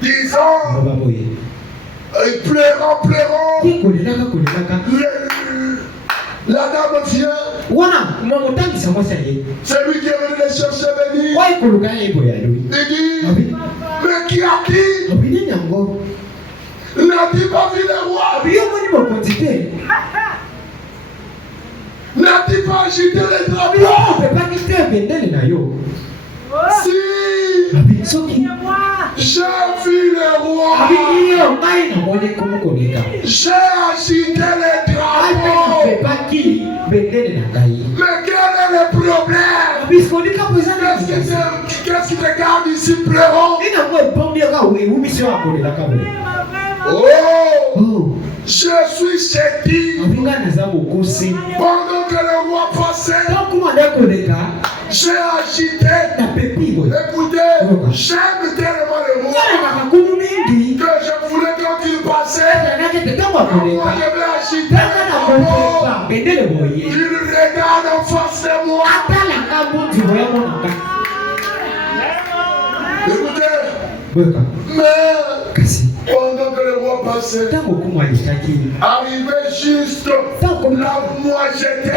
disons, pleurant. La dame vient. C'est lui qui est venu les chercher, béni. Il dit, mais qui a dit? N'a-t-il pas vu le roi? N'a-t-il pas agité les drapeaux? Si j'ai vu le roi, j'ai agité les drapeaux. Mais quel est le problème? Qu'est-ce qui te garde ici pleurant? Oh, je suis chétif. Pendant que le roi passait, j'ai agité. Écoutez, j'aime tellement le roi que je voulais quand il passait, moi je vais agiter le drapeau. Il regarde en face de moi. Écoutez, mais pendant que le roi fois passé, arrivé juste là où moi j'étais,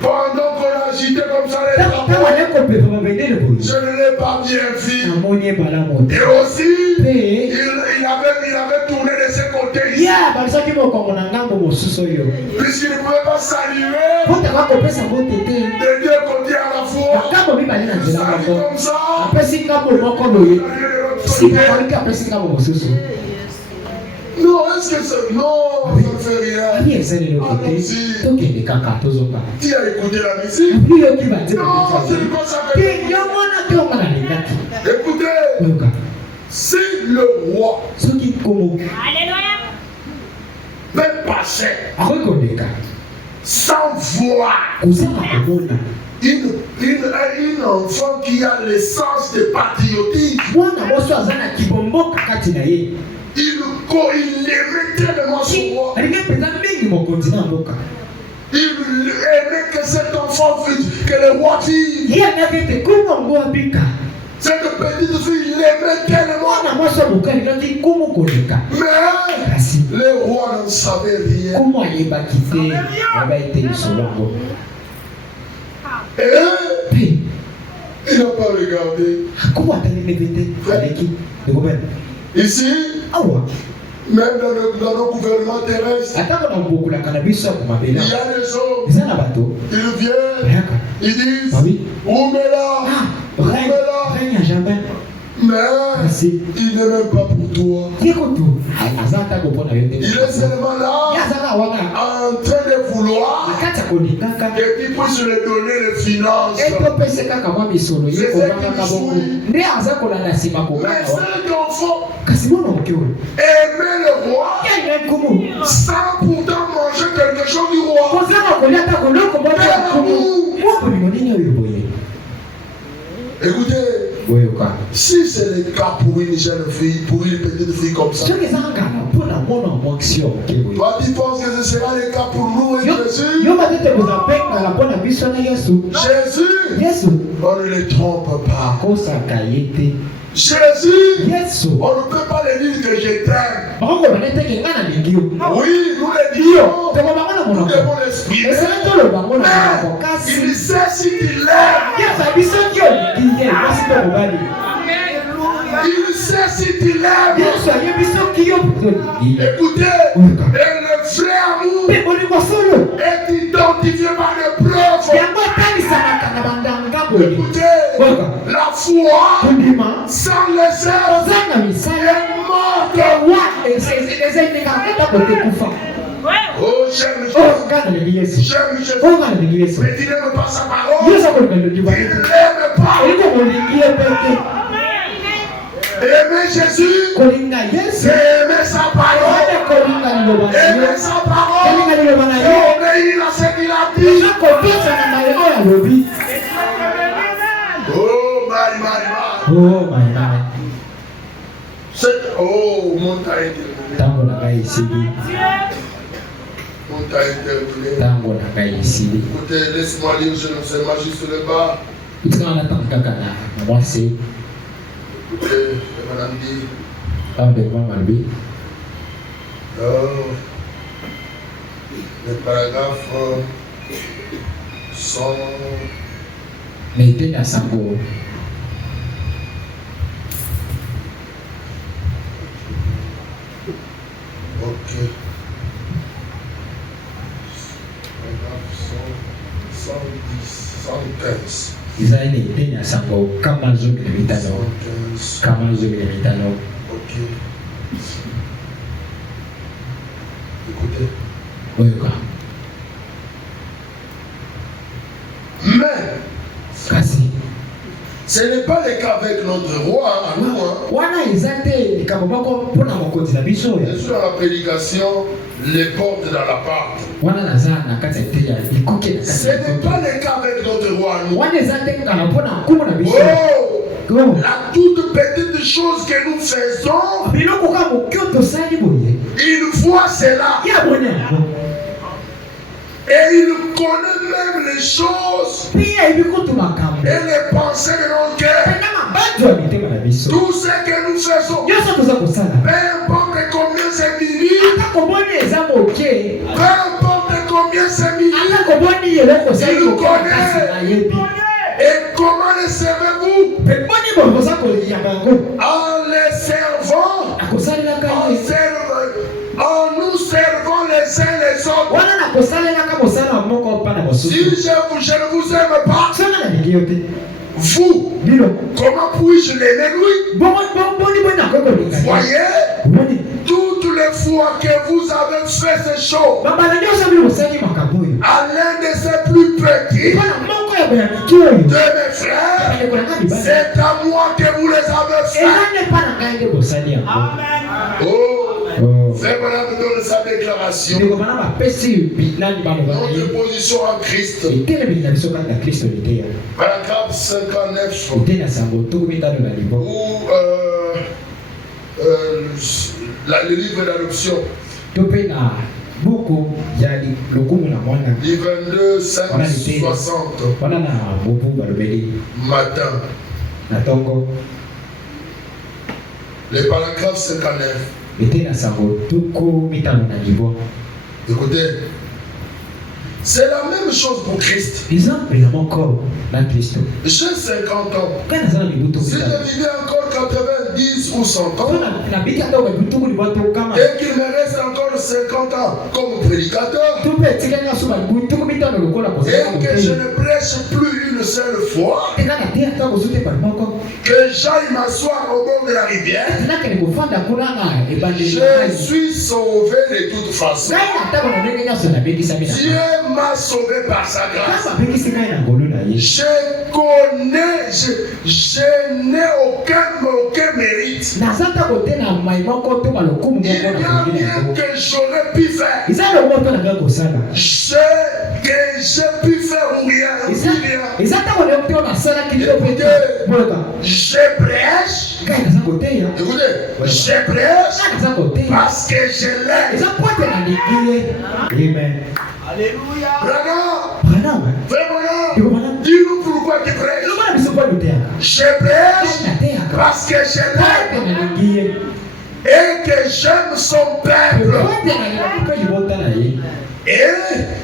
pendant qu'on agitait comme ça les drapeaux, je ne l'ai pas bien vu. Et aussi, il avait tourné de ses côtés ici. Puisqu'il ne pouvait pas saluer de deux côtés à la fois. Salut comme ça. Non, est-ce que c'est... Non, ça ne fait rien. Qui a écouté la musique? Non, c'est comme ça que... Écoutez, si le roi peut passer sans voir une enfant qui a l'essence de patriotisme, il aimait tellement son roi. Il aimait que cet enfant vive, que le roi vive. Cette petite fille, il aimait tellement. Mais le roi ne savait rien. Et il n'a pas regardé. Ici, même dans nos gouvernements terrestres, il y a des hommes, ils viennent, ils disent, Oumela, mais il n'est même pas pour toi. Il est seulement là, en train de vouloir que tu puisses lui donner les finances. Mais cet enfant aimait le roi sans pourtant manger quelque chose du roi. Écoutez, si c'est le cas pour une jeune fille, pour une petite fille comme ça, toi tu penses que ce sera le cas pour nous et Jésus, on ne le trompe pas. Jésus, on ne peut pas le dire que je t'aime. Oui, nous le disons, nous devons l'exprimer. Mais il sait si tu l'aimes. Il sait si tu l'aimes. Écoutez, et le vrai amour est identifié par les preuves. Écoutez, la foi sans les œuvres est morte. Oh, j'aime Jésus. Mais tu n'aimes pas sa parole. Tu ne l'aimes pas. Aimer Jésus, c'est aimer sa parole. Aimer sa parole, c'est obéir à ce qu'il a dit. Oh, my. Oh, mon t'a interpellé. Écoutez, laisse-moi lire, je ne sais pas juste le bas. Écoutez, madame dit. Le paragraphe 100. Ok. Paragraphe 115. Ok. Écoutez. Mais ce n'est pas le cas avec notre roi à nous. Je suis dans la prédication, les portes dans l'appart. Ce n'est pas le cas avec notre roi à nous. Oh, la toute petite chose que nous faisons, il voit cela. Et il connaît même les choses et les pensées de nos cœurs. Tout ce que nous faisons, peu importe combien c'est minime, peu importe combien c'est minime, il nous connaît. Et comment le servez-vous? En les servant, en nous servant les uns les autres. Si je ne vous aime pas, vous, comment puis-je l'aimer lui? Voyez, toutes les fois que vous avez fait ces choses à l'un de ces plus petits de mes frères, c'est à moi que vous les avez fait. Frère Branham donne sa déclaration. Notre position en Christ. Paragraphe 59. Où le livre d'adoption. Livre 22, 5, 60. Matin. Le paragraphe 59. Écoutez, c'est la même chose pour Christ. J'ai 50 ans. Si je vivais encore 90 ou 100 ans, et qu'il me reste encore 50 ans comme prédicateur, et que je ne prêche plus une seule fois, que j'aille m'asseoir au bord de la rivière, je suis sauvé de toute façon. Dieu m'a sauvé par sa grâce. Je n'ai aucun mérite. Il y a rien que j'aurais pu faire. Que j'ai pu faire ou rien. Je prêche. Écoutez, je prêche parce que je l'aime. Amen. Alléluia. Branham, dis-nous pourquoi tu prêches. Je prêche parce que je l'aime et que j'aime son peuple. Et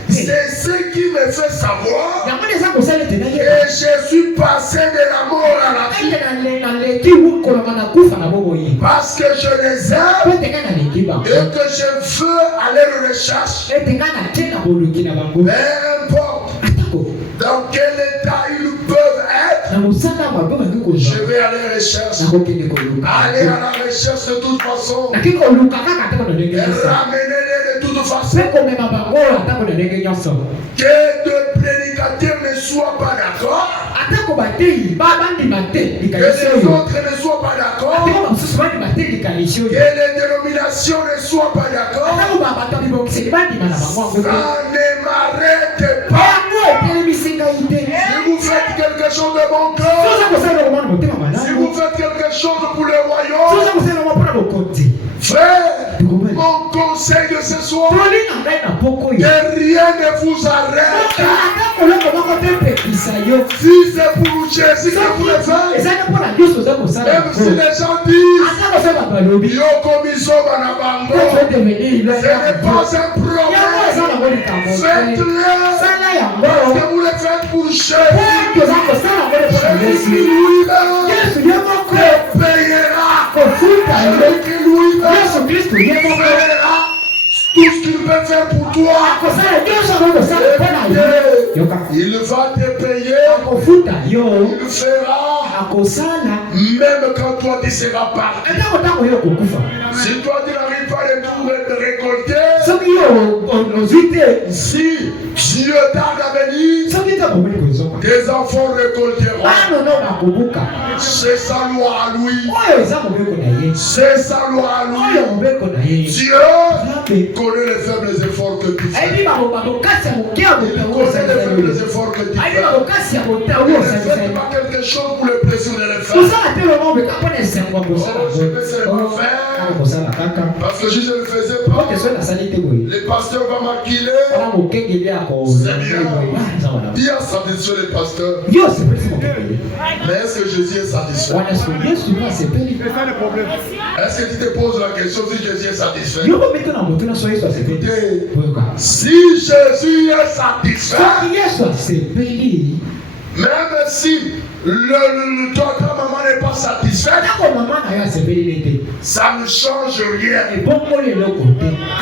c'est ce qui me fait savoir que je suis passé de la mort à la vie. Parce que je les aime et que je veux aller le rechercher. Peu importe dans quel état ils peuvent être, je vais aller rechercher. Aller à la recherche de toute façon. Et ramener-les de toute façon. Que de prédicateurs ne soient pas d'accord. Que les autres ne soient pas d'accord. Que les dénominations ne soient pas d'accord. Ça ne m'arrête pas. Si vous faites quelque chose de bon cœur, si vous faites quelque chose pour le royaume, frère, mon conseil de ce soir, que rien ne vous arrête. Si c'est pour Jésus que vous le faites, même si les gens disent Yo Komiso Banabango, ce n'est pas un problème. Faites-le parce que vous le faites pour Jésus. Jésus lui-même payera. Jésus lui-même fera tout ce qu'il peut faire pour toi. Il va te payer. Il fera. Même quand toi tu seras parti. Si toi tu n'arrives pas à récolter, si Dieu tarde à venir, tes enfants récolteront. C'est sa loi à lui. C'est sa loi à lui. Dieu connaît les faibles efforts que tu fais. Il connaît les faibles efforts que tu fais. Ne faites pas quelque chose pour le plaisir de les faire. Je vais seulement faire Parce que Jésus ne le faisait pas. Les pasteurs vont maquiller. C'est bien. Qui a satisfait les pasteurs? Mais est-ce que Jésus est satisfait? Est-ce que tu te poses la question si Jésus est satisfait? Écoutez, si Jésus est satisfait, même si ta maman n'est pas satisfaite, ça ne change rien.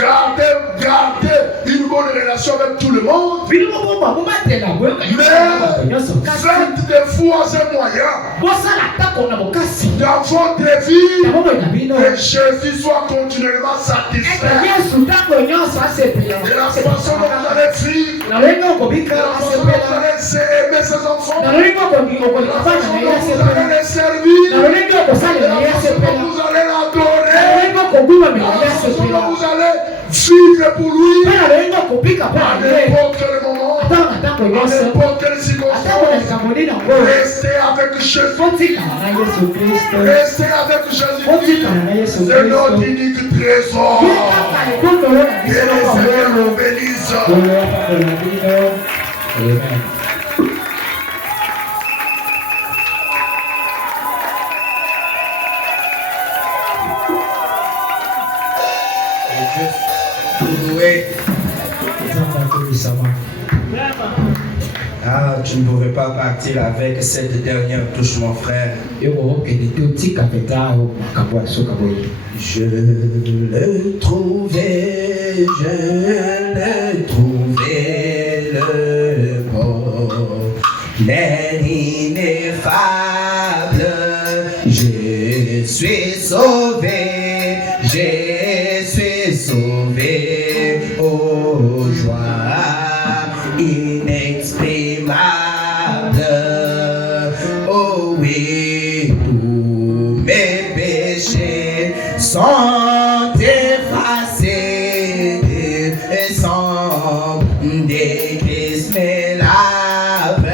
Gardez une bonne relation avec tout le monde. Mais faites des fois un moyen dans votre vie que Jésus soit continuellement satisfait. De la façon dont vous allez vivre, de la façon dont vous allez aimer ses enfants, de la façon dont vous allez les servir, de la façon dont vous allez l'adorer, de la façon dont vous allez vivre pour lui, à n'importe quel moment, à n'importe quelle circonstance. Restez avec Jésus. Restez avec Jésus. C'est notre unique trésor. Que les Seigneur nous bénisse. Ah, tu ne pouvais pas partir avec cette dernière touche, mon frère. Je l'ai trouvé, le bon, l'ineffable. Je suis sauvé, oh joie inexprimable. Oh oui, tous mes péchés sont effacés, sans des Christ me lave.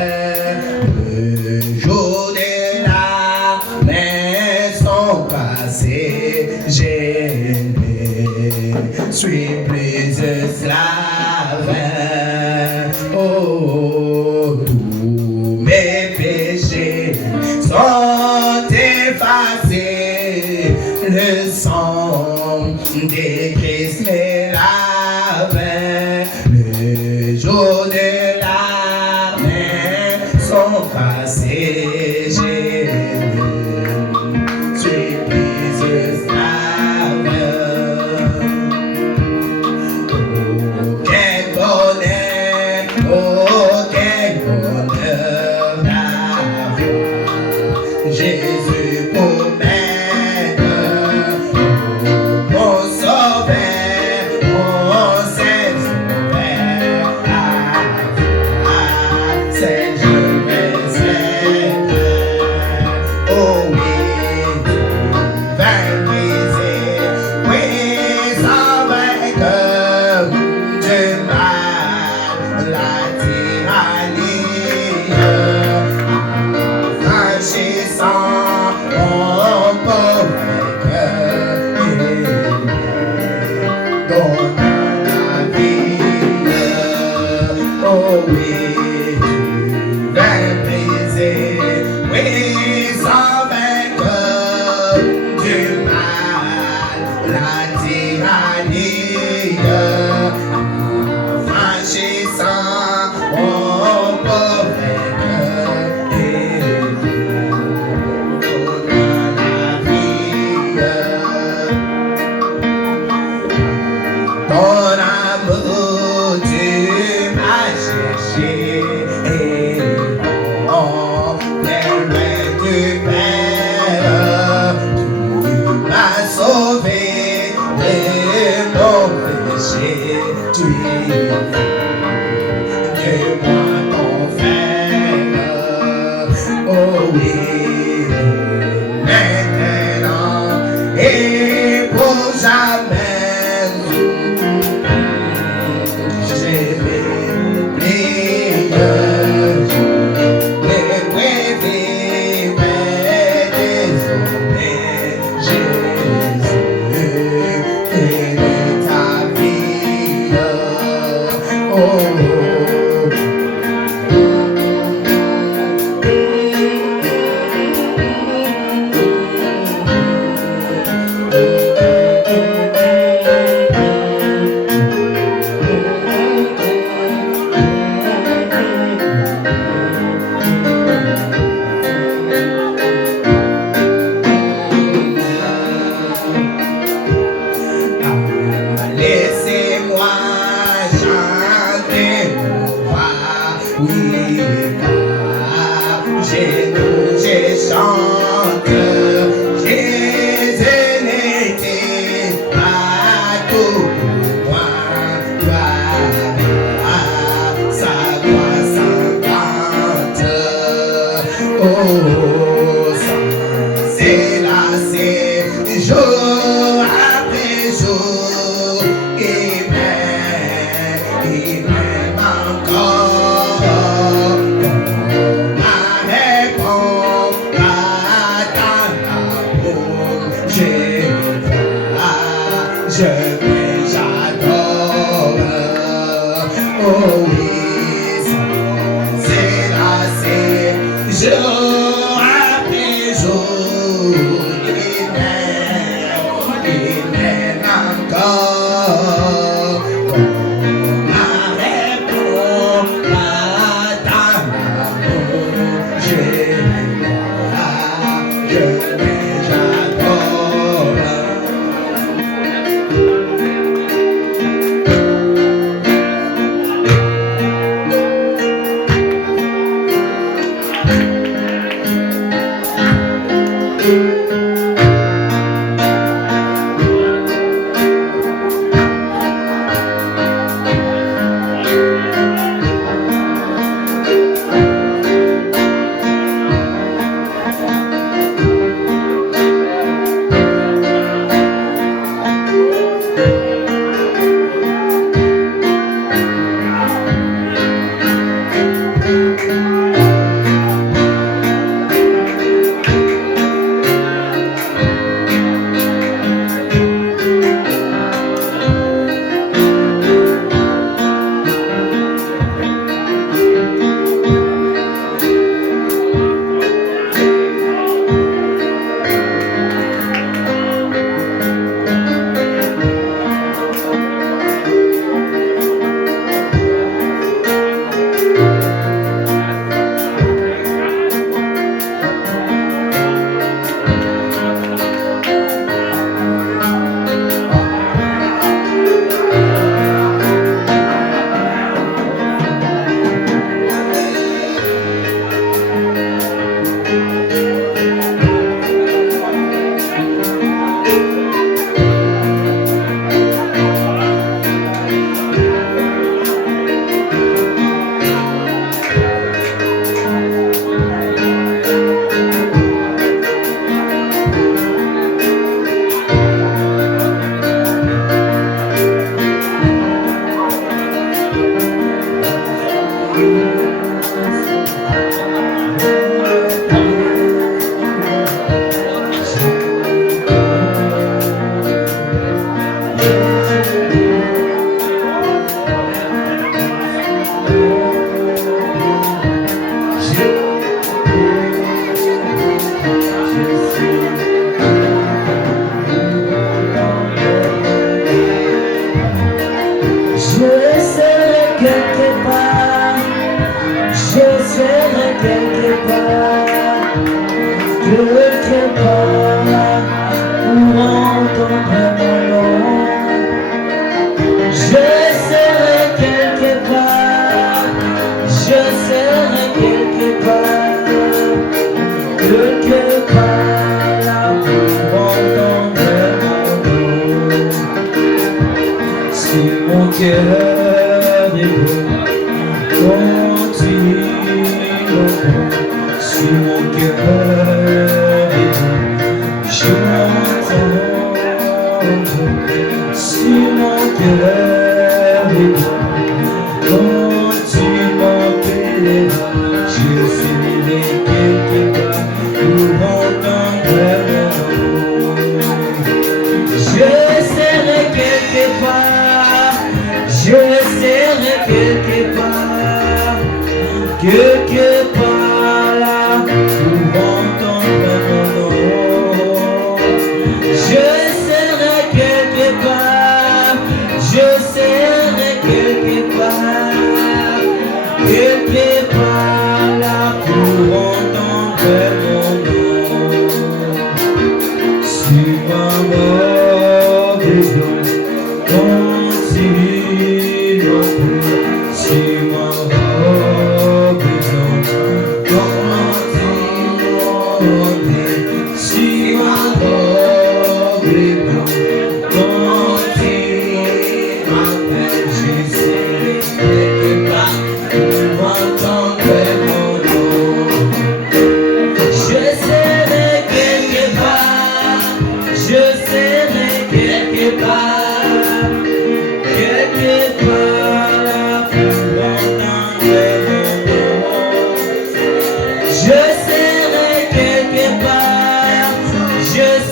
Le jour de la main sont passés, je ne suis plus esclave. Oh, tous mes péchés sont effacés, le sang de Christ me lave. Le jour de la main sont passés, je suis plus esclave. Jésus pour m'aider, mon sauveur, passé, jour après jour, il m'aime encore. Ma réponse à ta amour, j'adore. Oh oui, c'est lassé, jour après jour, il m'aime encore. Ma réponse à ta amour, j'adore.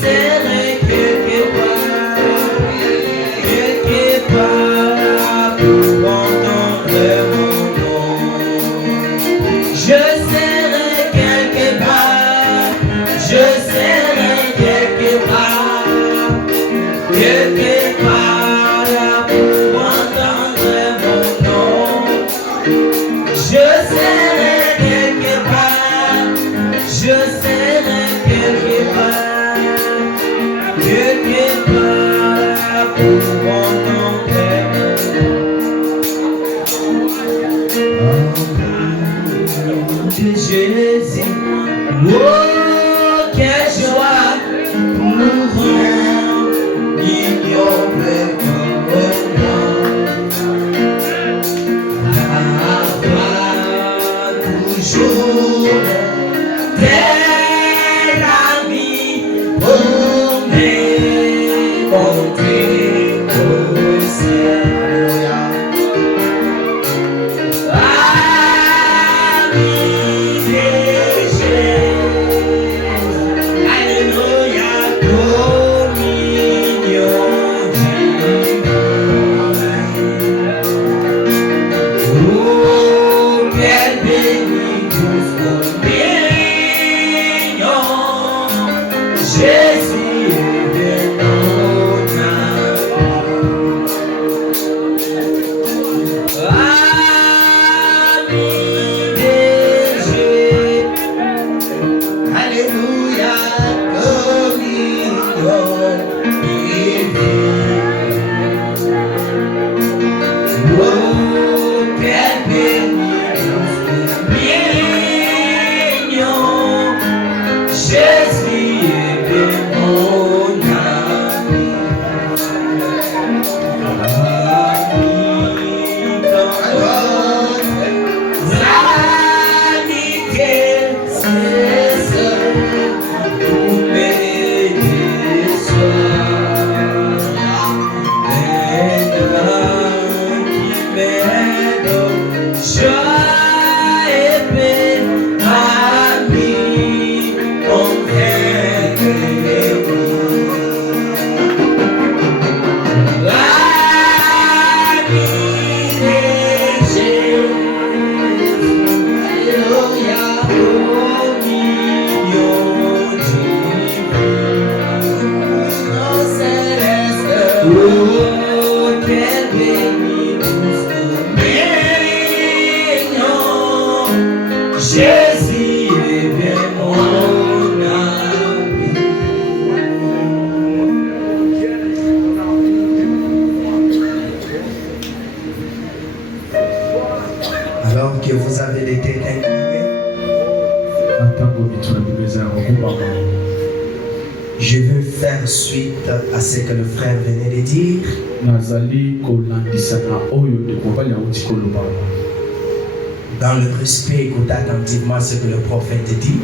serai quelque part pour entendre mon nom. Je serai quelque part, je serai quelque part pour entendre mon nom. Je serai quelque part, je serai quelque part pour entendre mon nom. De Jésus, oh, quelle joie pour un ignoble comme moi. Avoir toujours tel ami pour m'écouter au ciel. Ami de Jésus, alléluia, communion divine. Oh, quelle bénie douce communion, Jésus est mon ami. Ami de Jésus, alléluia, communion divine. Oh, quelle bénie communion, Jésus est mon ami. Ami comme votre amitié, c'est ça, pour m'aider soir. Un homme qui m'aide, joie et paix, ami, mon frère et ami. Ami de Jésus, alléluia, communion divine. Nom céleste, oh, quelle bénie douce communion, Jésus est bien mon ami. Alors que vous avez les têtes inclinées, je veux faire suite à ce que le frère venait de dire. Dans le respect, écoute attentivement ce que le prophète dit.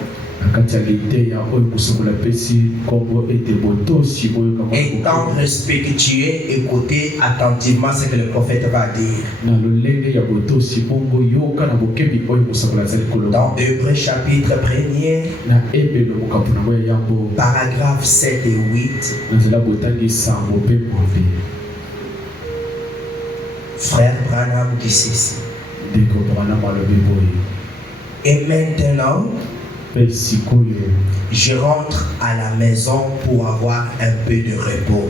Étant respectueux, écoutez attentivement ce que le prophète va dire. Dans Hébreux chapitre 1er, paragraphes 7 et 8, frère Branham dit ceci. Et maintenant, je rentre à la maison pour avoir un peu de repos.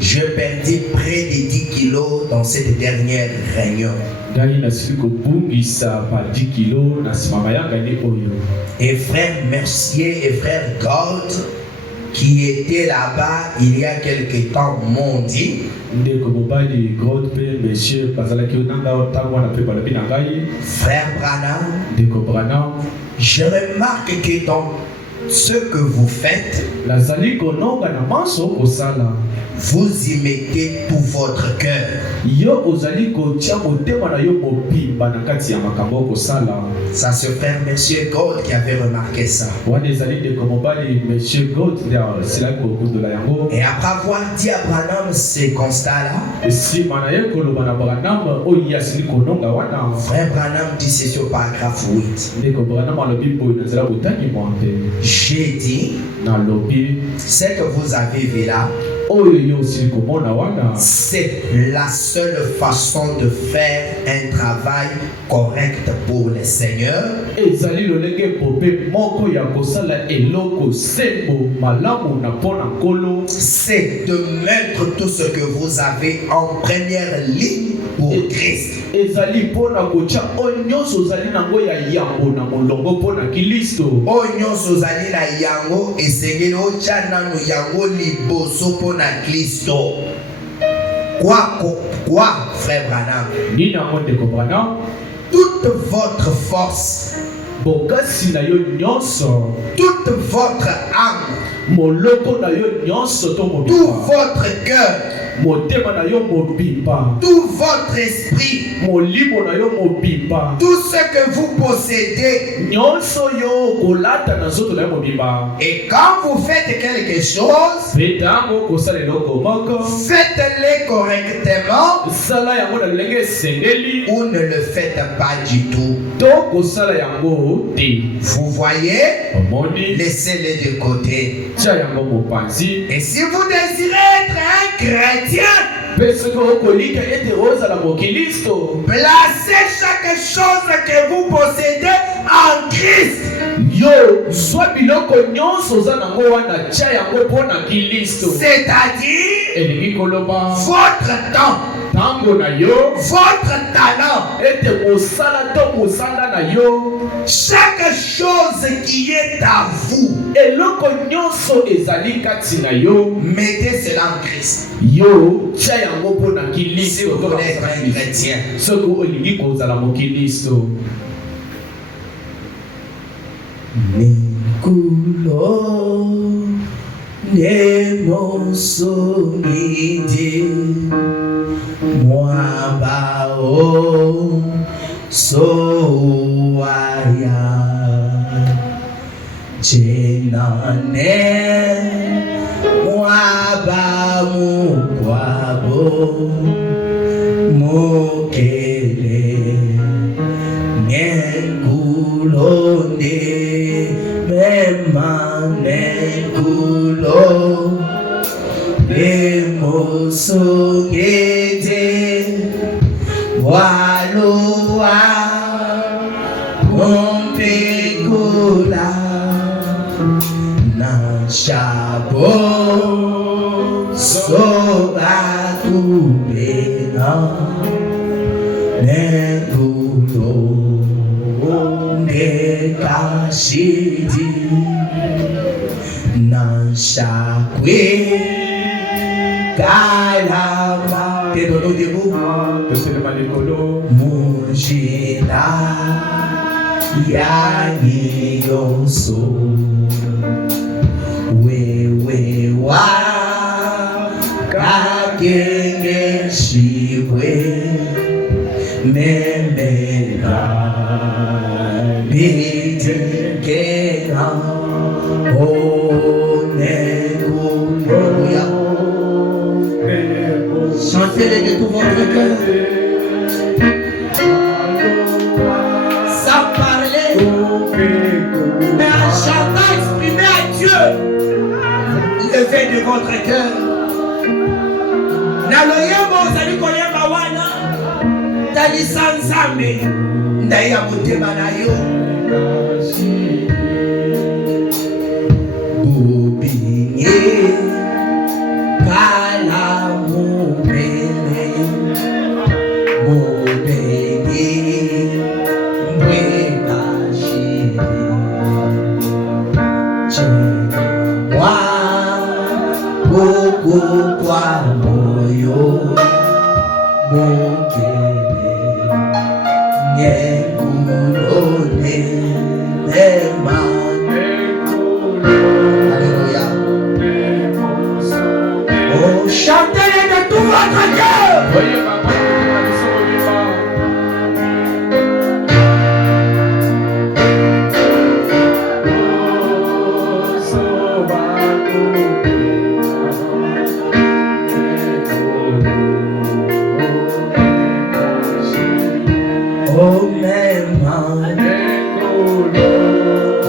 Je perdis près de 10 kilos dans cette dernière réunion. Et frère Mercier et frère Gold, qui étaient là-bas il y a quelque temps, m'ont dit, frère Branham, je remarque que dans ce que vous faites, vous y mettez tout votre cœur. Ça se frère Monsieur Gold qui avait remarqué ça. Et après avoir dit à Branham ces constats-là, frère Branham dit c'est sur paragraphe 8. J'ai dit, ce que vous avez vu là, c'est la seule façon de faire un travail correct pour le Seigneur. C'est de mettre tout ce que vous avez en première ligne pour Christ. Quoi, frère Branham? Toute votre force, toute votre âme, tout votre cœur, tout votre esprit, tout ce que vous possédez. Et quand vous faites quelque chose, faites-le correctement ou ne le faites pas du tout. Vous voyez, laissez-le de côté. Et si vous désirez être un chrétien, placez chaque chose que vous possédez en Christ. C'est-à-dire votre temps, votre talent, chaque chose qui est à vous, mettez cela en Christ. Si vous voulez être un chrétien. Chantez-les de tout votre cœur. Sans parler, mais en chantant, exprimez à Dieu. Levez de votre cœur. Naloyemo ozali koyemba wana talisa nzambe ndaye ya motema na yo. Bobinye kala mobele mobele mbwena shiri chekwa koko kwa moyo mokele nyekulone ema votre cœur. Oh, même.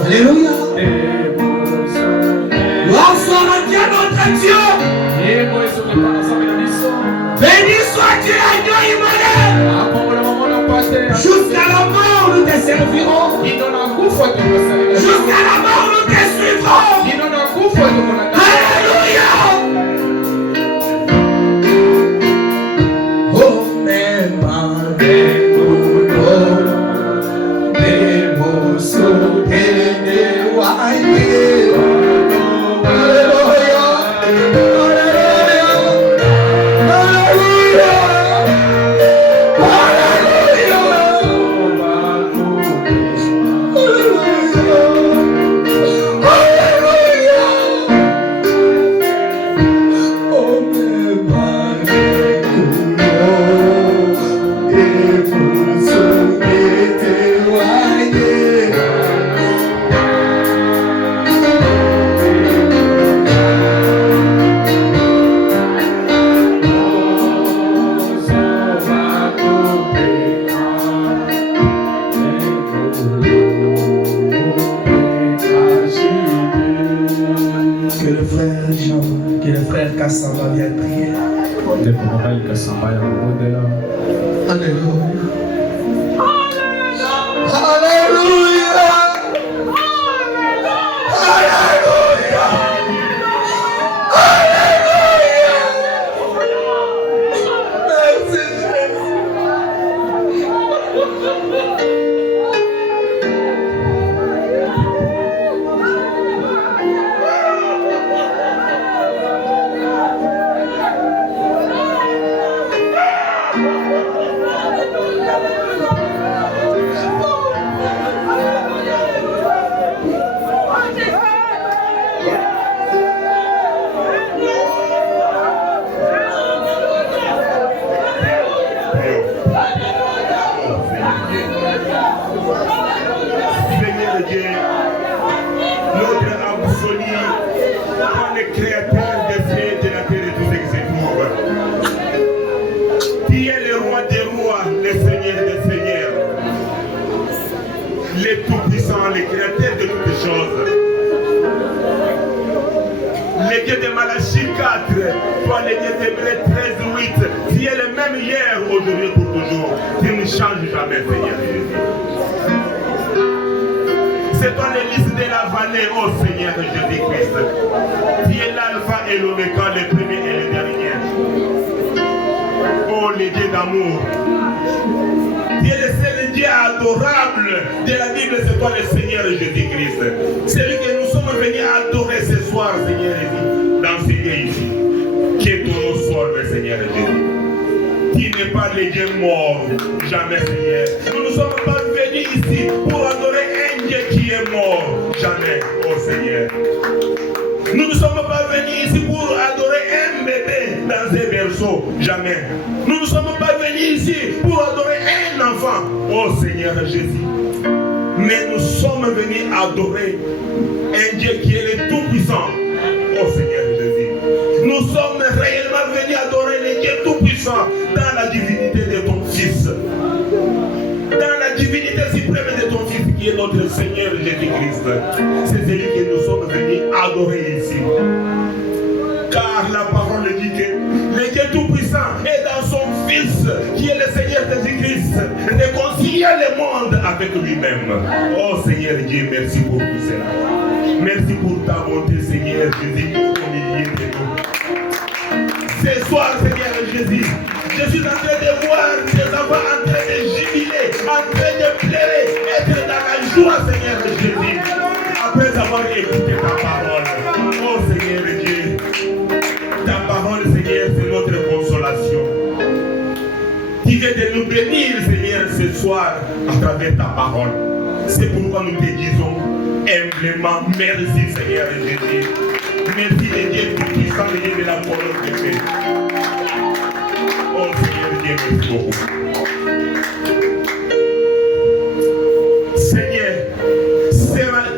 Alléluia. Gloire soit rendue à notre Dieu. Béni sois-tu, agneau immolé. Jusqu'à la mort, nous te servirons. Jusqu'à la mort, nous te suivrons. Alléluia. Oh, même. Que le frère Kassamba vienne prier. Alléluia. Alléluia. Alléluia. Alléluia. Merci Jésus. Le créateur de toutes choses. Le Dieu de Malachie 4, toi le Dieu d'Hébreux 13, 8, tu es le même hier, aujourd'hui et pour toujours. Tu ne changes jamais, Seigneur Jésus. C'est toi le lys de la vallée, oh Seigneur Jésus-Christ. Tu es l'alpha et l'oméga, le premier et le dernier. Oh, le Dieu d'amour. Tu es le seul Dieu adorable de la Bible, c'est toi le Seigneur Jésus-Christ. C'est lui que nous sommes venus adorer ce soir, Seigneur Jésus, dans ce lieu ici. Que ton nom soit, Seigneur Jésus. Tu n'es pas le Dieu mort, jamais, Seigneur. Nous ne sommes pas venus ici pour adorer un Dieu qui est mort, jamais, oh Seigneur. Nous ne sommes pas venus ici pour adorer un bébé dans un berceau, jamais. Nous ne sommes pas venus ici pour adorer un enfant, oh Seigneur Jésus. Mais nous sommes venus adorer un Dieu qui est le Tout-Puissant, oh Seigneur Jésus. Nous sommes réellement venus adorer le Dieu Tout-Puissant dans la divinité de ton Fils. Dans la divinité suprême de ton Fils qui est notre Seigneur Jésus-Christ. C'est celui que nous sommes venus adorer ici. Car la parole dit que le Dieu Tout-Puissant est dans son Fils qui est le Seigneur Jésus-Christ, réconcilier le monde avec lui-même. Oh Seigneur Dieu, merci pour tout cela. Merci pour ta bonté, Seigneur Jésus, au milieu de nous. Ce soir, Seigneur Jésus, je suis en train de voir tes enfants en train de jubiler, en train de pleurer, être dans la joie, Seigneur Jésus, après avoir écouté ta parole. Oh Seigneur Dieu, ta parole, Seigneur, c'est notre consolation. Tu viens de nous bénir, Seigneur, ce soir, à travers ta parole. C'est pourquoi nous te disons humblement merci, Seigneur Jésus. Merci, les Dieu tout-puissant, les Dieu de la parole de paix. Oh Seigneur Dieu, merci beaucoup. Seigneur,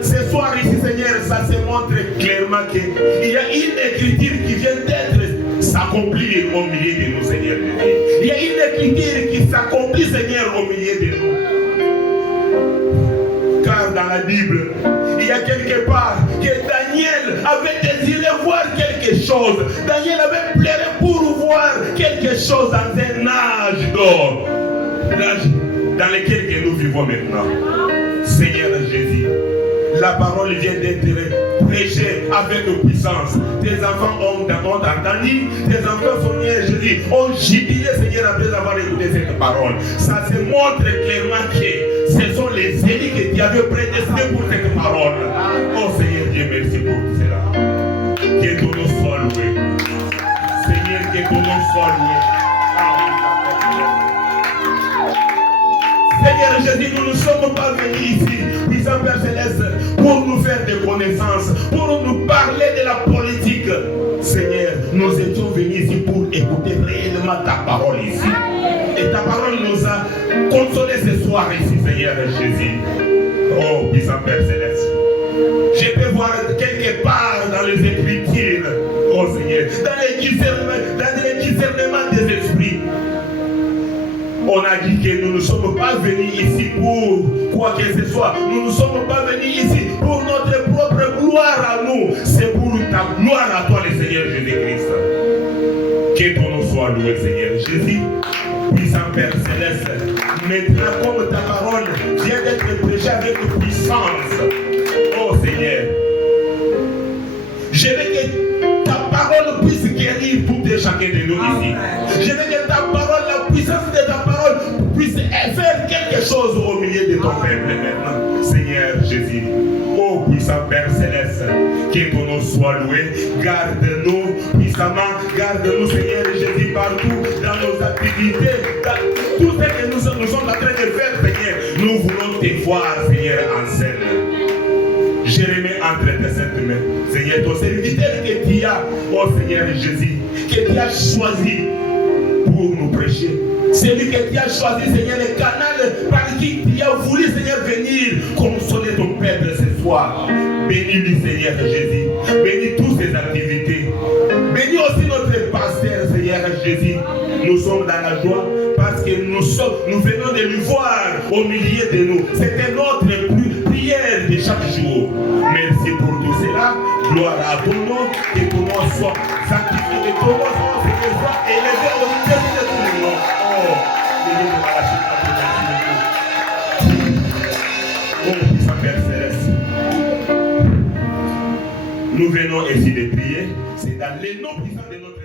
ce soir ici, Seigneur, ça se montre clairement qu'il y a une écriture qui vient d'être s'accomplir au milieu de nous, Seigneur. Il y a une écriture qui s'accomplit, Seigneur, au milieu de nous. Car dans la Bible, il y a quelque part que Daniel avait désiré voir quelque chose. Daniel avait pleuré pour voir quelque chose dans un âge d'or, l'âge dans lequel nous vivons maintenant. Seigneur Jésus, la parole vient d'être prêchée avec puissance. Tes enfants ont entendu, tes enfants sont nés, Jésus, ont jubilé, Seigneur, après avoir écouté cette parole. Ça se montre clairement que ce sont les élus que tu avais prédestinés pour cette parole. Oh Seigneur Dieu, merci pour tout cela. Que ton nom soit loué. Seigneur, que ton nom soit loué. Seigneur Jésus, nous ne sommes pas venus ici, puissant Père Céleste, pour nous faire des connaissances, pour nous parler de la politique. Seigneur, nous étions venus ici pour écouter réellement ta parole ici. Et ta parole nous a consolés ce soir ici, Seigneur Jésus. Oh, puissant Père Céleste. Je peux voir quelque part dans les Écritures, oh Seigneur, dans les discernements des esprits. On a dit que nous ne sommes pas venus ici pour quoi que ce soit. Nous ne sommes pas venus ici pour notre propre gloire à nous. C'est pour ta gloire à toi, le Seigneur Jésus-Christ. Que ton nom soit loué, Seigneur Jésus. Puissant Père Céleste, maintenant comme ta parole vient d'être prêchée avec puissance, oh Seigneur, je veux que ta parole puisse guérir tout et chacun de nous ici. Je veux que ta parole, la puissance de ta parole puisse faire quelque chose au milieu de ton peuple maintenant. Seigneur Jésus, oh puissant Père Céleste, que ton nom soit loué. Garde-nous puissamment, garde-nous Seigneur Jésus partout dans nos activités, dans tout ce que nous sommes en train de faire, Seigneur. Nous voulons te voir, Seigneur, en scène. Je remets entre tes saintes mains, Seigneur, ton serviteur que tu as, oh Seigneur Jésus, que tu as choisi pour nous prêcher. Celui que tu as choisi, Seigneur, le canal par qui tu as voulu, Seigneur, venir consoler ton peuple ce soir. Bénis-lui, Seigneur Jésus. Bénis toutes ses activités. Bénis aussi notre pasteur, Seigneur Jésus. Nous sommes dans la joie parce que nous venons de lui voir au milieu de nous. C'était notre prière de chaque jour. Merci pour tout cela. Gloire à ton nom. Que ton nom soit sanctifié. Que ton nom soit élevé au milieu de tout le monde. Oh, puissant Père Céleste, nous venons ici de prier. C'est dans le nom puissant de notre